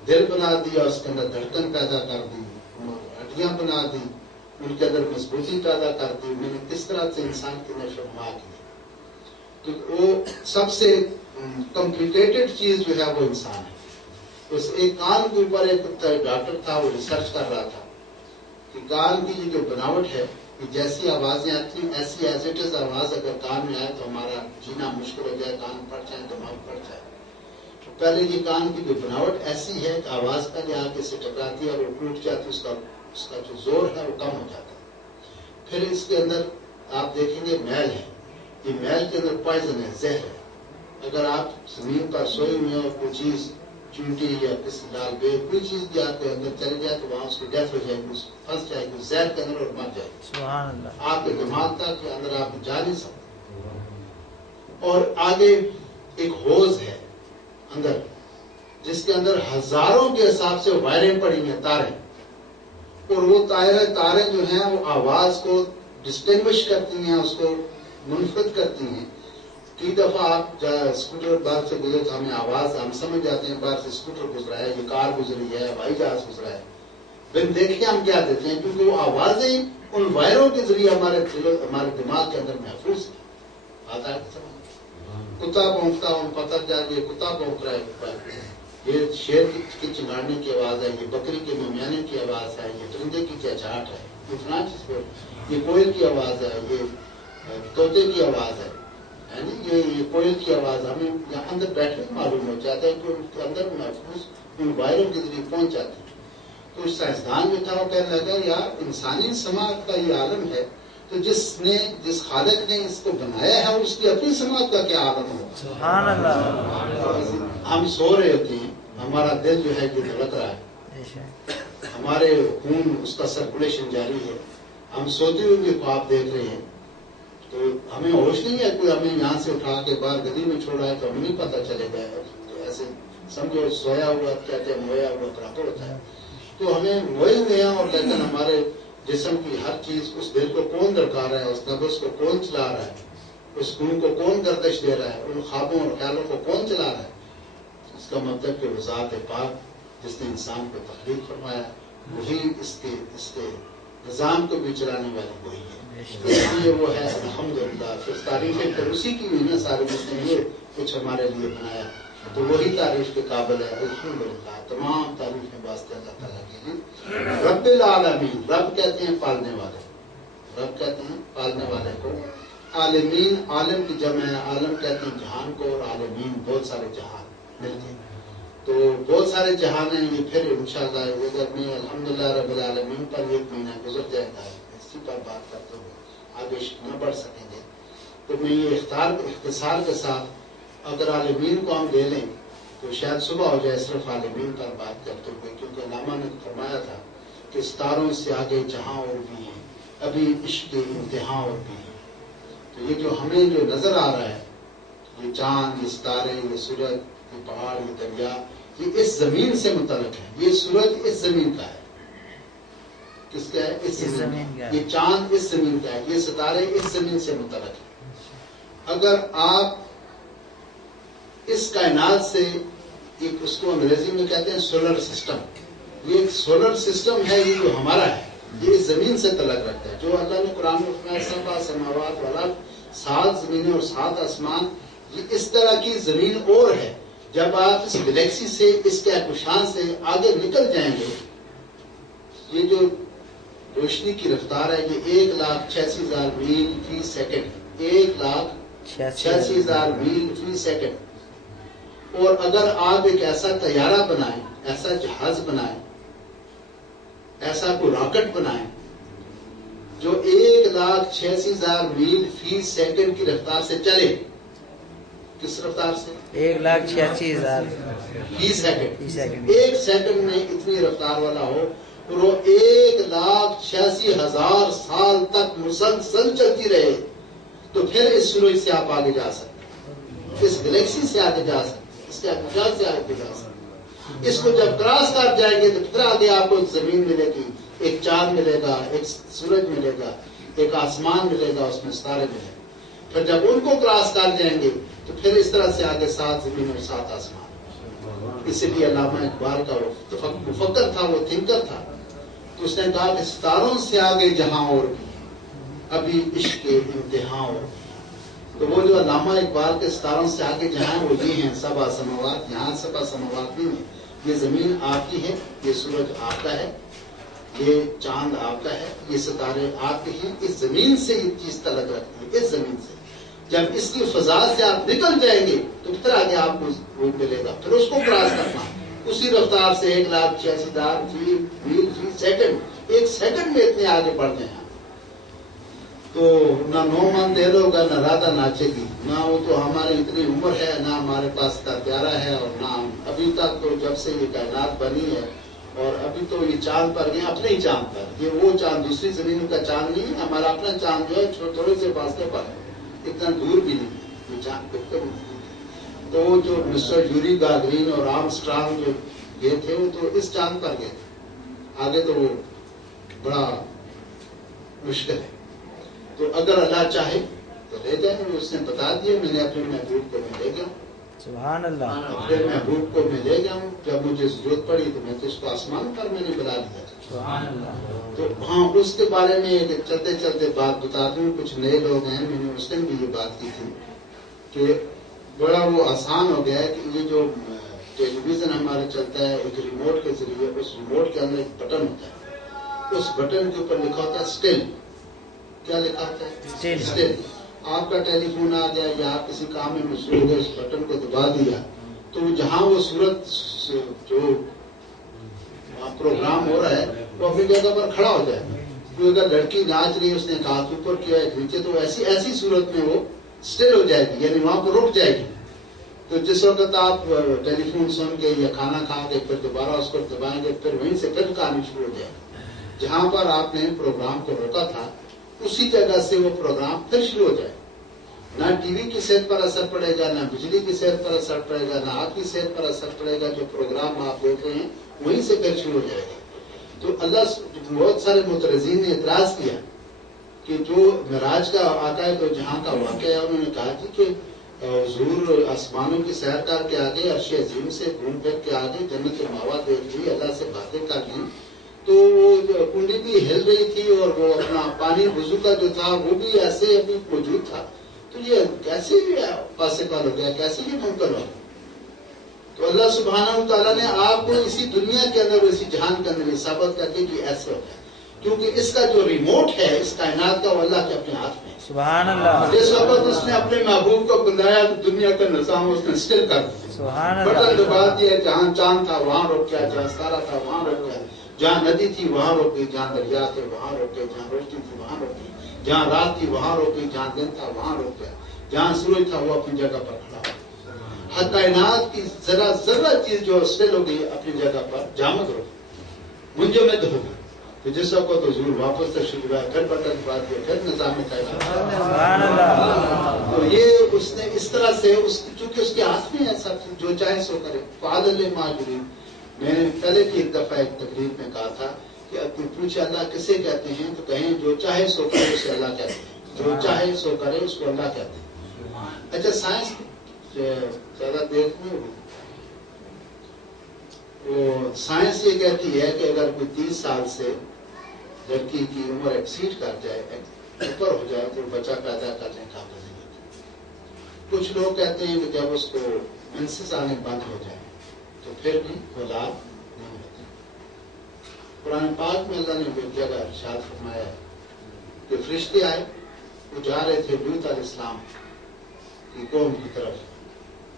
دل بنا دیا، اس کے اندر دھڑکن پیدا کر دی، ہڈیاں بنا دی، ان کے اندر مضبوطی پیدا کر دی۔ میں نے کس طرح سے انسان کی نشو و نما کی، تو وہ سب سے کمپلیکیٹڈ چیز جو ہے وہ انسان ہے۔ اس ایک کان کے اوپر ایک ڈاکٹر تھا، وہ ریسرچ کر رہا تھا کہ کان کی یہ جو بناوٹ ہے، کہ جیسی آوازیں آتی ہیں ایسی ایز اٹ از آواز اگر کان میں آئے تو ہمارا جینا مشکل ہو جائے، کان پھٹ جائے، دماغ پھٹ جائے۔ تو پہلے یہ کان کی جو بناوٹ ایسی ہے کہ آواز پہلے آ کے سے ٹکراتی ہے اور وہ ٹوٹ جاتی ہے، اس کا جو زور ہے وہ کم ہو جاتا ہے۔ پھر اس کے اندر آپ دیکھیں گے میل ہے، یہ میل کے اندر پوائزن ہے، زہر ہے۔ اگر آپ زمین پر سوئے ہوئے ہیں اور کوئی چیز چونٹی یا کسی ڈال پہ کوئی چیز بھی آپ کے اندر چلی جائے تو وہاں اس کی ڈیتھ ہو جائے گی، پھنس جائے گی زہر کے اندر اور مر جائے گی۔ سبحان اللہ۔ آپ کے دماغ تک کے اندر آپ جا نہیں سکتے۔ اور آگے ایک ہوز ہے اندر، جس کے اندر ہزاروں کے حساب سے وائریں پڑی ہیں، تاریں، اور وہ تاریں جو ہیں وہ آواز کو ڈسٹنگوش کرتی ہیں، اس کو منفرد کرتی ہیں۔ کئی دفعہ آپ اسکوٹر باہر سے گزرے تو ہمیں آواز ہم سمجھ جاتے ہیں باہر سے اسکوٹر گزرا ہے، یہ کار گزری ہے، ہوائی جہاز گزرا ہے، بن دیکھے ہم کیا دیتے ہیں، کیونکہ وہ آوازیں ان وائروں کے ذریعے ہمارے دماغ کے اندر محفوظ ہے۔ آتا ہے سمجھ؟ کتا بھونکتا ہوں پتہ جا کے کتا بھونک رہا ہے، یہ شیر کی چنگاڑنے کی آواز ہے، یہ بکری کے ممیانے کی آواز ہے، یہ پرندے کی چہچہاٹ ہے، اتنا چیز پر یہ کوئل کی آواز ہے، یہ طوطے کی آواز ہے، یہ کوئل کی آواز ہمیں یہاں اندر بیٹھے معلوم ہو جاتا ہے کہ ان کے اندر محفوظ ان وائروں کے ذریعے پہنچ جاتی ہے۔ تو سائنسدان جو تھا وہ کہنے لگا یار انسانی سماعت کا یہ عالم ہے، تو جس خالق نے اس کو بنایا ہے اس کی اپنی سماعت کا کیا عالم ہوگا۔ سبحان اللہ۔ ہم سو رہے ہوتے ہیں، ہمارا دل جو ہے یہ دھڑک رہا ہے، ہمارے خون اس کا سرکولیشن جاری ہے، ہم سوتے ہوئے بھی خواب دیکھ رہے ہیں، تو ہمیں ہوش نہیں ہے کوئی ہمیں یہاں سے اٹھا کے باہر گلی میں چھوڑا ہے تو ہمیں نہیں پتہ چلے گا، ایسے سمجھو سویا ہوا کہتے ہیں، مویا ہوا برابر ہوتا ہے، تو ہمیں موئے ہوئے ہیں، اور لیکن ہمارے جسم کی ہر چیز، اس دل کو کون دھڑکا رہا ہے، اس نبض کو کون چلا رہا ہے، اس خون کو کون گردش دے رہا ہے، ان خوابوں اور خیالوں کو کون چلا رہا ہے، اس کا مطلب کہ وہ ذات پاک جس نے انسان کو تخلیق فرمایا وہی اس کے نظام کو بھی چلانے والی وہی ہے، اس لیے وہ ہے الحمدللہ۔ پھر تعریفیں تو اسی کی ہوئی نا ساری، جس نے یہ کچھ ہمارے لیے بنایا تو وہی تعریف کے قابل ہے، الحمدللہ۔ تمام تعریفیں واسطے اللہ تعالیٰ کے ہیں۔ رب العالمین، رب کہتے ہیں پالنے والے، رب کہتے ہیں پالنے والے کو، عالمین عالم کی جمع ہے، عالم کہتے ہیں جہان کو، اور عالمین بہت سارے جہان مل کے، تو بہت سارے جہان ہیں۔ یہ پھر انشاءاللہ اگر میں الحمدللہ رب العالمین پر ایک مہینہ گزر جائے گا اسی پر بات کرتے ہوئے آگے نہ بڑھ سکیں گے، تو میں یہ اختصار کے ساتھ اگر عالمین کو ہم لے لیں تو شاید صبح ہو جائے صرف عالمین پر بات کرتے ہوئے، کیونکہ علامہ نے فرمایا تھا کہ ستاروں سے آگے جہاں اور بھی ہیں، ابھی عشق کے امتحان اور بھی ہیں۔ تو یہ جو ہمیں جو نظر آ رہا ہے، یہ چاند، یہ ستارے، یہ سورج، یہ پہاڑ، یہ دریا، یہ اس زمین سے متعلق ہے۔ یہ سورج اس زمین کا ہے، کس کا ہے؟ اس زمین کا۔ یہ چاند اس زمین کا ہے، یہ ستارے اس زمین سے متعلق ہے۔ اگر آپ اس کائنات سے ایک، اس کو انگریزی میں کہتے ہیں سولر سسٹم، یہ ایک سولر سسٹم ہے، یہ جو ہمارا ہے یہ اس زمین سے تعلق رکھتا ہے، جو اللہ نے قرآن میں فرمایا سبع سماوات والا، 7 زمینیں اور 7 آسمان، یہ اس طرح کی زمین اور ہے۔ جب آپ اس گلیکسی سے، اس کہکشاں سے آگے نکل جائیں گے، یہ جو روشنی کی رفتار ہے یہ 1,86,000 میل فی سیکنڈ، 1,86,000 میل فی سیکنڈ، اور اگر آپ ایک ایسا طیارہ بنائیں، ایسا جہاز بنائیں، ایسا کوئی راکٹ بنائیں جو 1,86,000 میل فی سیکنڈ کی رفتار سے چلے، کس رفتار سے؟ 1,86,000 فی سیکنڈ، فی سیکنڈ۔ ایک سیکنڈ میں اتنی رفتار والا ہو اور وہ 1,86,000 سال تک مسلسل چلتی رہے، تو پھر اس سورج سے آپ آگے جا سکتے، اس گلیکسی سے آگے جا سکتے، اس کے اخراج سے آگے جا سکتے۔ اس کو جب کراس کر جائیں گے تو پھر آگے آپ کو زمین ملے گی، ایک چاند ملے گا، ایک سورج ملے گا، ایک آسمان ملے گا، اس میں ستارے ملے گا۔ پھر جب ان کو کراس کر جائیں گے تو پھر اس طرح سے آگے 7 زمین اور 7 آسمان۔ اس لیے علامہ اقبال کا وہ مفکر تھا، وہ تھنکر تھا، تو اس نے کہا کہ ستاروں سے آگے جہاں اور بھی ابھی عشق کے امتحان اور بھی۔ تو وہ جو علامہ اقبال کے ستاروں سے آگے جہاں وہ یہ ہیں سبا سماوات، یہاں سبا سماوات نہیں ہے، یہ زمین آپ کی ہے، یہ سورج آپ کا ہے، یہ چاند آپ کا ہے، یہ ستارے آپ کے ہیں۔ اس زمین سے یہ چیز تعلق رکھتی ہے، اس زمین سے۔ جب اس کی فضا سے آپ نکل جائیں گے تو پھر آگے آپ کو وہ ملے گا، پھر اس کو کراس کرنا اسی رفتار سے 1,86,000 میل فی سیکنڈ، ایک سیکنڈ میں اتنے آگے بڑھ گئے ہیں۔ تو نہ 9 من دیر ہوگا، نہ رادھا ناچے گی، نہ وہ تو ہماری اتنی عمر ہے، نہ ہمارے پاس کا پیارا ہے، اور نہ ابھی تک تو جب سے یہ کائنات بنی ہے اور ابھی تو یہ چاند پر گئے اپنے ہی چاند پر، یہ وہ چاند دوسری زمین کا چاند نہیں ہے، ہمارا اپنا چاند جو ہے تھوڑے سے فاصلے پر ہے، اتنا دور بھی نہیں ہے یہ چاند بالکل نہیں۔ تو وہ جو مسٹر یوری گاگرین اور آرمسٹرانگ جو گئے تھے وہ تو اس چاند پر گئے تھے، آگے تو وہ بڑا مشکل ہے۔ تو اگر اللہ چاہے تو لے جائیں گے، اس نے بتا دیا، میں نے اپنے محبوب کو میں لے گیا، سبحان اللہ، اپنے محبوب کو میں لے گیا ہوں، جب مجھے ضرورت پڑی تو میں تو اس کو آسمان پر میں نے بلا لیا۔ سبحان اللہ۔ تو ہاں اس کے بارے میں چلتے چلتے بات بتا دوں، کچھ نئے لوگ ہیں، میں نے اس دن بھی یہ بات کی تھی کہ بڑا وہ آسان ہو گیا ہے کہ یہ جو ٹیلی ویژن ہمارا چلتا ہے ایک ریموٹ کے ذریعے، اس ریموٹ کے اندر ایک بٹن ہوتا ہے، اس بٹن کے اوپر لکھا ہوتا ہے اسٹل۔ کیا لکھا ہوتا ہے؟ اسٹل۔ آپ کا ٹیلی فون آ گیا یا آپ کسی کام میں مصروف ہو گئے، اس بٹن کو دبا دیا تو جہاں وہ صورت جو پروگرام ہو رہا ہے وہ اپنی جگہ پر کھڑا ہو جائے گا۔ کوئی اگر لڑکی ناچ رہی ہے، اس نے ہاتھ اوپر کیا ہے نیچے، تو ایسی صورت میں وہ اسٹل ہو جائے گی، یعنی وہاں پر رک جائے گی۔ تو جس وقت آپ ٹیلی فون سن کے یا کھانا کھا کے پھر دوبارہ اس کو دبائیں گے، پھر وہیں سے پھر کہانی شروع ہو جائے گی، جہاں پر آپ نے پروگرام کو روکا تھا اسی جگہ سے وہ پروگرام پھر شروع ہو جائے۔ نہ ٹی وی کی صحت پر اثر پڑے گا، نہ بجلی کی صحت پر اثر پڑے گا، نہ آپ کی صحت پر اثر پڑے گا، جو پروگرام آپ دیکھ رہے ہیں وہیں سے پھر شروع ہو جائے گا۔ تو اللہ بہت سارے معترضین نے اعتراض کیا کہ جو معراج کا آقا تو جہاں کا واقعہ ہے، انہوں نے کہا جی کہ حضور آسمانوں کی سیر کر کے آگے، عرش عظیم سے گھوم پھر کے آگے جنت المأویٰ دیکھ لی، اللہ سے باتیں کر لی، تو وہ کنڈی بھی ہل رہی تھی اور وہ اپنا پانی وضو کا جو تھا وہ بھی ایسے ابھی موجود تھا، تو یہ کیسے پاسبل ہو گیا، کیسے یہ ممکن ہو؟ تو اللہ سبحانہ تعالیٰ نے آپ کو اسی دنیا کے اندر، اسی جہان کے اندر ثابت کر کے کہ ایسے ہو گیا، کیونکہ اس کا جو ریموٹ ہے اس کائنات کا وہ اللہ کے اپنے ہاتھ میں ہے۔ سبحان اللہ۔ جس وقت اس نے اپنے محبوب کو بلایا تو دنیا کا نظام اس نے اسٹل کر دیا، سبحان بٹن اللہ۔ دبا دیا، جہاں چاند تھا وہاں رک گیا، جہاں ستارہ تھا وہاں رک گیا، جہاں ندی تھی وہاں رک گئی، جہاں دریا تھے وہاں رک گئے، جہاں روشنی تھی وہاں رک گئی، جہاں رات تھی وہاں رک گئی، جہاں دن تھا وہاں رک گیا، جہاں سورج تھا وہ اپنی جگہ پر کھڑا ہو۔ ہر کائنات کی ذرا چیز جو اسٹل ہو گئی اپنی جگہ پر جامد ہو گئی، منجمد ہو گئی۔ تو جس وقت حضور واپس سے شروع ہوا، پھر بٹن دبا دیا، پھر نظام کائنات۔ سبحان اللہ۔ تو یہ اس نے اس طرح سے چونکہ اس کے ہاتھ میں ہے سب، جو چاہے سو کرے، فعال لما یرید۔ میں نے پہلے بھی ایک دفعہ ایک تقریر میں کہا تھا کہ اب پوچھے اللہ کسے کہتے ہیں، تو کہیں جو چاہے سو کرے اسے اللہ کہتے ہیں، جو چاہے سو کرے اس کو اللہ کہتے ہیں۔ اچھا سائنس زیادہ دیر نہیں ہوگی، وہ سائنس یہ کہتی ہے کہ اگر کوئی 30 سال سے لڑکی کی عمر ایکسیڈ کر جائے، اوپر ہو جائے، تو بچہ پیدا کرنے کا قابل نہیں ہوتا۔ کچھ لوگ کہتے ہیں کہ جب اس کو منسز آنے بند ہو جائے تو پھر بھی اولاد نہیں ہوتی۔ قرآن پاک میں اللہ نے ایک جگہ ارشاد فرمایا ہے کہ فرشتے آئے، وہ جا رہے تھے لوط علیہ السلام کی قوم کی طرف،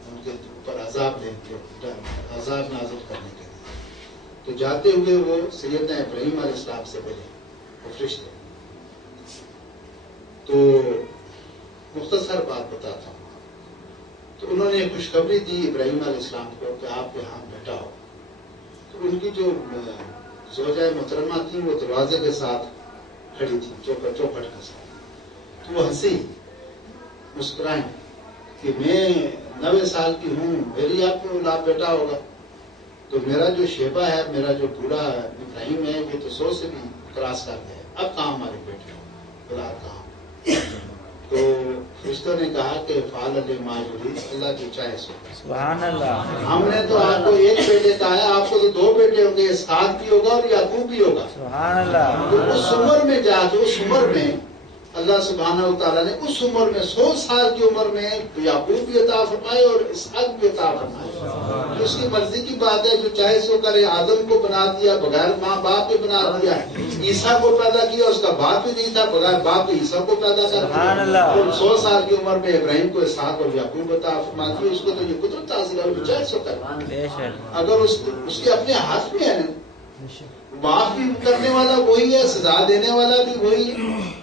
ان کے اوپر عذاب نازل کرنے کے لیے. تو جاتے ہوئے وہ سیدنا ابراہیم علیہ السلام سے ملے وہ فرشتے. تو مختصر بات بتاتا ہوں. تو انہوں نے خوشخبری دی ابراہیم علیہ السلام کو کہ آپ یہاں بیٹھا ہو. تو ان کی جو زوجہ محترمہ تھی وہ دروازے کے ساتھ کھڑی تھی, چوکھٹ کے ساتھ. تو وہ ہنسی مسکرائیں کہ میں 90 سال کی ہوں, میری آپ کو اولاد بیٹا ہوگا. تو میرا جو شیبہ ہے, میرا جو بوڑھا ابراہیم ہے, یہ تو 100 سے بھی کراس کر گیا ہے. اب کہاں ہمارے بیٹے ہو, اولاد کہاں. تو فرشتوں نے کہا کہ فعل لما یرید, اللہ کی چاہے سو. سبحان اللہ. ہم نے تو آپ کو ایک بیٹے کہا ہے, آپ کو تو 2 بیٹے ہوں گے, اسحاق بھی ہوگا اور یعقوب بھی ہوگا. سبحان اللہ. تو اس عمر میں جا کے, اس عمر میں اللہ سبحانہ و تعالیٰ نے اس عمر میں 100 سال کی عمر میں یعقوب بھی عطا فرمائے اور اسحاق بھی عطا فرمائے. اس کی مرضی کی بات ہے, جو چاہے سو کرے. آدم کو بنا دیا بغیر ماں باپ کے بنا دیا, عیسیٰ کو پیدا کیا, اس کا باپ بھی نہیں تھا, بغیر باپ کے عیسیٰ کو پیدا کر دیا. اور 100 سال کی عمر میں ابراہیم کو اسحاق اور یعقوب عطا فرما دیا. اس کو تو یہ قدرت حاصل ہے, چاہے سو کرے. اگر اس کے اپنے ہاتھ میں ہے نا, معاف بھی کرنے والا وہی ہے, سزا دینے والا بھی وہی ہے.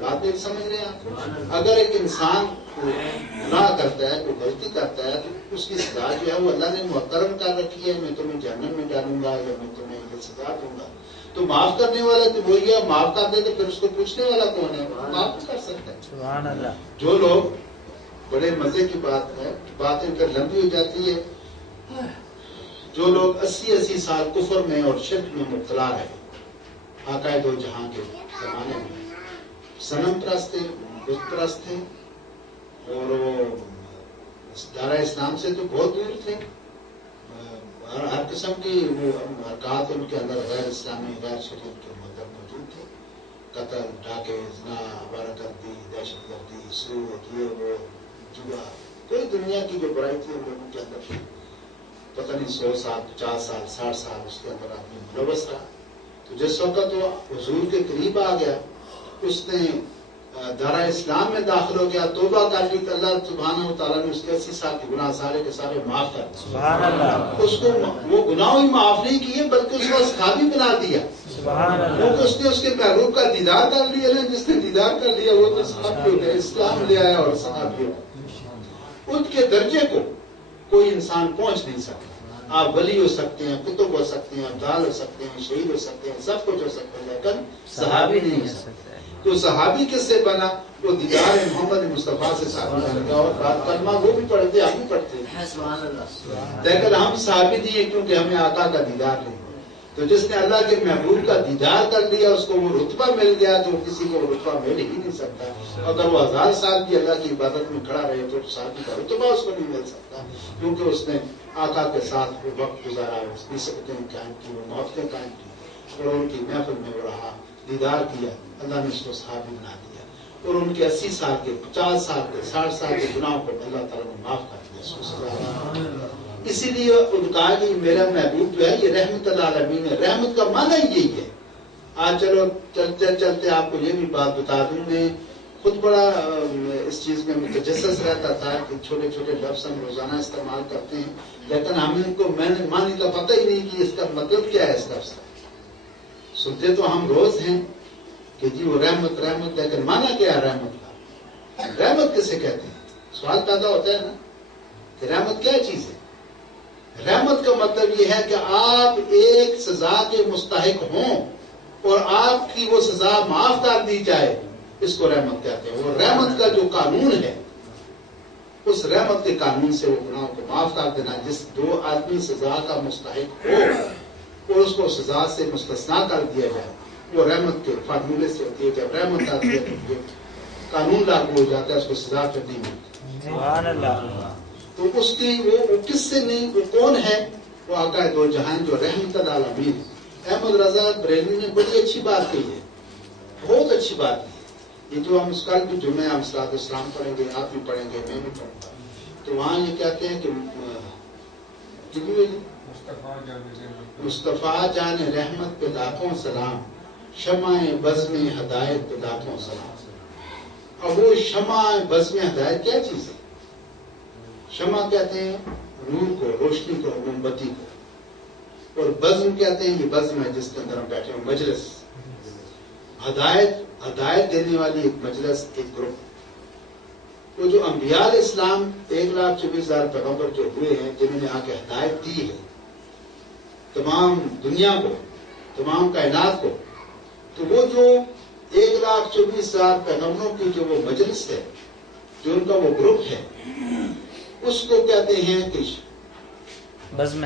بات بھی سمجھ رہے ہیں آپ. اگر ایک انسان گناہ کرتا ہے, کوئی غلطی کرتا ہے, تو اس کی سزا جو ہے وہ اللہ نے محترم کر رکھی ہے. میں تمہیں جہنم میں ڈالوں گا یا میں تمہیں یہ سزا دوں گا. تو معاف کرنے والا تو وہی ہے. معاف کر دے تو پھر اس کو پوچھنے والا کون ہے, معاف کر سکتا ہے. سبحان اللہ. جو لوگ, بڑے مزے کی بات ہے, باتیں پھر لمبی ہو جاتی ہے, جو لوگ 80 سال کفر میں اور شرک میں مبتلا رہے آقائے دو جہاں کے زمانے میں, صنم پرست تھے, بت پرست تھے, اور وہ دارہ اسلام سے تو بہت دور تھے. ہر قسم کی وہ حرکات ان کے اندر غیر اسلامی, غیر شریعت کے مطلب موجود تھے. قتل, ڈاکے, زنا, آوارہ-گردی, دہشت گردی, سود, یہ وہ, جوا, کوئی دنیا کی جو برائی تھی ان لوگوں کے اندر تھی. پتہ نہیں 100 سال, 50 سال, 60 سال اس کے اندر آدمی ملوث رہا. تو جس وقت وہ حضور کے قریب آ گیا, اس نے دارہ اسلام میں داخل ہو گیا, توبہ کر لی, تو اللہ سبحانہ و تعالیٰ نے اس کے 80 سال کے گناہ سارے کے سارے معاف کر دیے. سبحان اللہ. اس کو وہ گناہ ہی معاف نہیں کیے بلکہ اس کو صحابی بنا دیا. سبحان اللہ. کیونکہ اس نے اس کے محبوب کا دیدار کر لیا نا. جس نے دیدار کر لیا وہ تو صحابی ہو گیا, اسلام لے آیا اور صحابی ہو گیا. ان کے درجے کو کوئی انسان پہنچ نہیں سکتا. آپ ولی ہو سکتے ہیں, کتب ہو سکتے ہیں, ابدال ہو سکتے ہیں, شہید ہو سکتے ہیں, سب کچھ ہو سکتے ہیں, لیکن صحابی نہیں ہو سکتے. تو صحابی کس سے بنا, وہ دیدار محمد مصطفیٰ سے صحابی بنا. اور بات کلمہ وہ بھی پڑھتے, ہم بھی پڑھتے ہیں, لیکن ہم صحابی نہیں ہیں کیونکہ ہمیں آقا کا دیدار نہیں. تو جس نے اللہ کے محبوب کا دیدار کر لیا, اس کو وہ رتبہ مل گیا جو کسی کو وہ رتبہ مل ہی نہیں سکتا. اگر وہ 1000 سال بھی اللہ کی عبادت میں کھڑا رہے تو صحابی کا رتبہ اس کو نہیں مل سکتا, کیونکہ اس نے آقا کے ساتھ وہ وقت گزارا, اس کی سبتیں قائم کی, وہ محبتیں قائم کی, اور ان کی محفل میں وہ رہا, دیدار کیا, اللہ نے اس کو صحابی بنا دیا. اور ان کے 80 سال کے, 50 سال کے, 60 سال کے گناہوں کو اللہ تعالیٰ نے معاف کر دیا, اس کو سزا. اسی لیے ان کہا کہ میرا محبوب جو ہے یہ رحمت للعالمین ہے. رحمت کا معنی یہی ہے. آج چلو چلتے چلتے آپ کو یہ بھی بات بتا دوں, میں خود بڑا اس چیز میں متجسس رہتا تھا کہ چھوٹے چھوٹے لفظ ہم روزانہ استعمال کرتے ہیں, لیکن ہمیں کو معنی کا پتہ ہی نہیں کہ اس کا مطلب کیا ہے. اس لفظ کا سنتے تو ہم روز ہیں کہ جی وہ رحمت رحمت, لیکن معنی کیا ہے رحمت کا؟ رحمت کسے کہتے ہیں؟ سوال پیدا ہوتا ہے نا کہ رحمت کیا چیز ہے. رحمت کا مطلب یہ ہے کہ آپ ایک سزا کے مستحق ہوں اور آپ کی وہ سزا معاف کر دی جائے, اس کو رحمت کہتے ہیں. وہ رحمت کا جو قانون ہے, اس رحمت کے قانون سے وہ گناہوں کو معاف کر دینا. جس دو آدمی سزا کا مستحق ہو اور اس کو سزا سے مستثنا کر دیا جائے, وہ رحمت کے فارمولے سے ہوتی ہے. جب رحمت آتی ہے تو قانون لاگو ہو جاتا ہے, اس کو سزا پھر نہیں ملتی. سبحان اللہ. تو اس کی وہ کس سے نہیں, وہ کون ہے؟ وہ آقا دو جہان جو رحمت للعالمین. احمد رضا بریلوی نے بڑی اچھی بات کہی ہے, بہت اچھی بات کی. یہ جو ہم اس کل بھی جمعہ ہم صلاۃ السلام پڑھیں گے, آپ بھی پڑھیں گے, میں بھی پڑھوں گا, تو وہاں یہ کہتے ہیں کہ مصطفیٰ جان رحمت پہ لاکھوں سلام, شمع بزم ہدایت پہ لاکھوں سلام. اب وہ شمع بزم ہدایت کیا چیز ہے؟ شمع کہتے ہیں نور کو، روشنی کو، موم بتی کو، اور بزم کہتے ہیں یہ بزم ہے جس کے اندر ہم بیٹھے ہیں، مجلس، ہدایت دینے والی ایک مجلس، ایک گروپ۔ وہ جو انبیاء علیہ السلام 1,24,000 پیغمبر جو ہوئے ہیں جنہوں نے آ کے ہدایت دی ہے تمام دنیا کو، تمام کائنات کو، تو وہ جو 1,24,000 پیغمبروں کی جو وہ مجلس ہے، جو ان کا وہ گروپ ہے، اس کو کہتے ہیں کہ بزم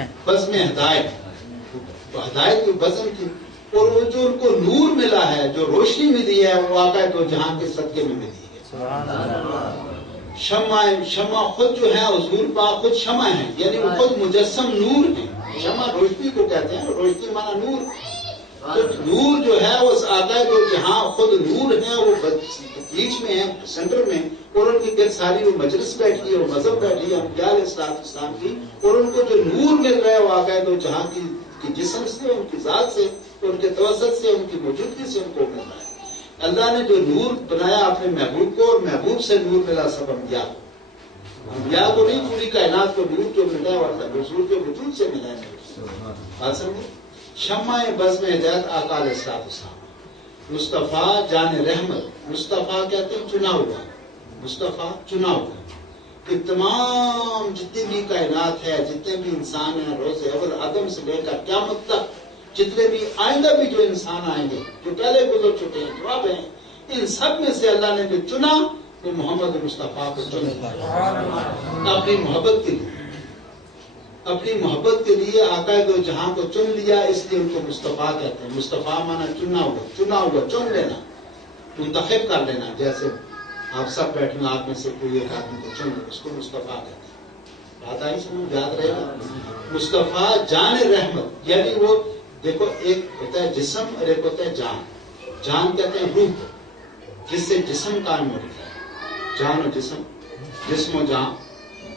ہدایت۔ ہدایت کی بزم تھی، اور وہ جو ان کو نور ملا ہے، جو روشنی ملی ہے، وہ آقا دو جہاں کے صدقے میں ملی ہے۔ شمع خود جو ہے حضور پاک خود شمع ہے، یعنی وہ خود مجسم نور ہے۔ شمع روشنی کو کہتے ہیں، روشنی مانا نور۔ تو نور جو ہے وہ آقا دو جہاں خود نور ہے، وہ بیچ میں ہے، سینٹر میں، اور ان کی ساری وہ مجلس بیٹھی ہے، وہ مذہب بیٹھی ہے انبیاء علیہ السلام کی، اور ان کو جو نور مل رہا ہے وہ آقا دو جہاں کی جسم سے، ان کی ذات سے، ان کے توسط سے، ان کی موجودگی سے ان کو مل رہا ہے۔ اللہ نے جو نور بنایا اپنے محبوب کو، اور محبوب سے نور ملا سب انبیاء کو۔ انبیاء کو نہیں، پوری کائنات کو نور جو ملا ہے حضور کے وجود سے ملا ہے۔ بات سمجھے؟ شمع بزم ہدایت آقا علیہ السلام، مصطفیٰ جان رحمت۔ مصطفیٰ کہتے ہیں چنا ہوا، مصطفیٰ چنا ہوا، کہ تمام جتنی بھی کائنات ہے، جتنے بھی انسان ہیں، روز اول آدم سے لے کر قیامت تک، جتنے بھی آئندہ بھی جو انسان آئیں گے، جو پہلے گزر چکے ہیں، جو اب ہیں، ان سب میں سے اللہ نے جو چنا وہ محمد مصطفیٰ کو چنا اپنی محبت کے لیے، اپنی محبت کے لیے آقا دو جہاں کو چن لیا، اس لیے ان کو مصطفیٰ کہتے ہیں۔ مصطفیٰ مانا چنا ہوا، چن لینا، منتخب کر لینا۔ جیسے آپ سب بیٹھے آپ میں سے کوئی ایک آدمی کو چن لے، اس کو مصطفیٰ کہتے ہیں۔ بات آئی سمجھ، یاد رہے گا۔ مصطفیٰ جان رحمت، یعنی وہ دیکھو ایک ہوتا ہے جسم اور ایک ہوتا ہے جان۔ جان کہتے ہیں روح، جس سے جسم قائم ہوتا ہے، جان و جسم، جسم و جان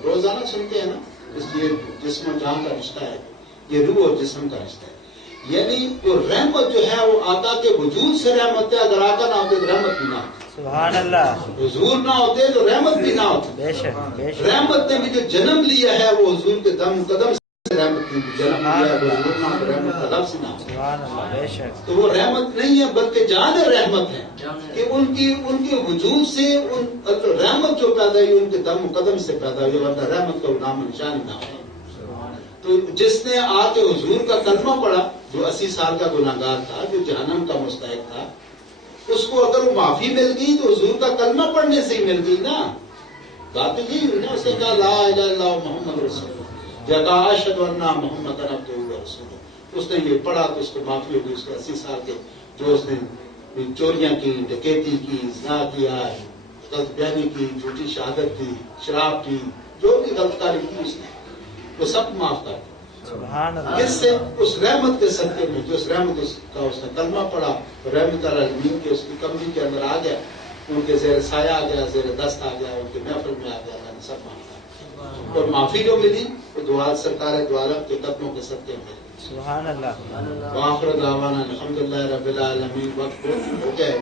روزانہ سنتے ہیں نا، اس لیے جسم و جان کا رشتہ ہے، یہ روح اور جسم کا رشتہ ہے۔ یعنی وہ رحمت جو ہے وہ آقا کے وجود سے رحمت ہے، اگر آقا نہ ہوتے تو رحمت بھی نہ ہوتی۔ سبحان اللہ۔ حضور نہ ہوتے تو رحمت بھی نہ ہوتی۔ بے شک، بے شک۔ رحمت نے بھی جو جنم لیا ہے وہ حضور کے دم قدم سے رحمت نے جنم لیا ہے، حضور نہ ہو رحمت کا لفظ نہ ہو۔ سبحان اللہ، بے شک۔ تو وہ رحمت نہیں ہے بلکہ جان رحمت ہے، کہ ان کے وجود سے رحمت جو پیدا ہوئی ان کے دم قدم سے پیدا ہوئی، ورنہ رحمت کا نام نشان نہ ہو۔ تو جس نے آ کے حضور کا کلمہ پڑھا، جو 80 سال کا گناہگار تھا، جو جہنم کا مستحق تھا، اس کو اگر وہ معافی مل گئی تو حضور کا کلمہ پڑھنے سے ہی مل گئی نا۔ بات یہی ہوئی نا، اس نے کہا لا الہ الا اللہ محمد رسول اللہ، یا کہا اشہد ان محمد عبدہ ورسولہ، اس نے یہ پڑھا تو اس کو معافی ہو گئی۔ اس کے 80 سال کے جو اس نے چوریاں کی، ڈکیتی کی، زنا کیا، غلط بیانی کی، جھوٹی شہادت کی، شراب کی، جو بھی غلط کاری کی اس نے، وہ سب معاف کر دیا۔ سبحان اللہ۔ کس سے؟ اس رحمت کے صدقے میں، جو اس رحمت کا اس نے کلمہ پڑھا، رحمت العالمین کے اس کی کمری کے اندر آ گیا، ان کے زیر سایہ آ گیا، زیر دست آ گیا، ان کے محفل میں آ گیا، اللہ نے سب معاف کر۔ اور معافی جو ملی وہ دعا سرکار دو عالم کے قدموں کے صدقے میں۔ سبحان اللہ۔ وآخر دعوانا الحمدللہ رب العالمین۔ وقت ہو گیا ہے۔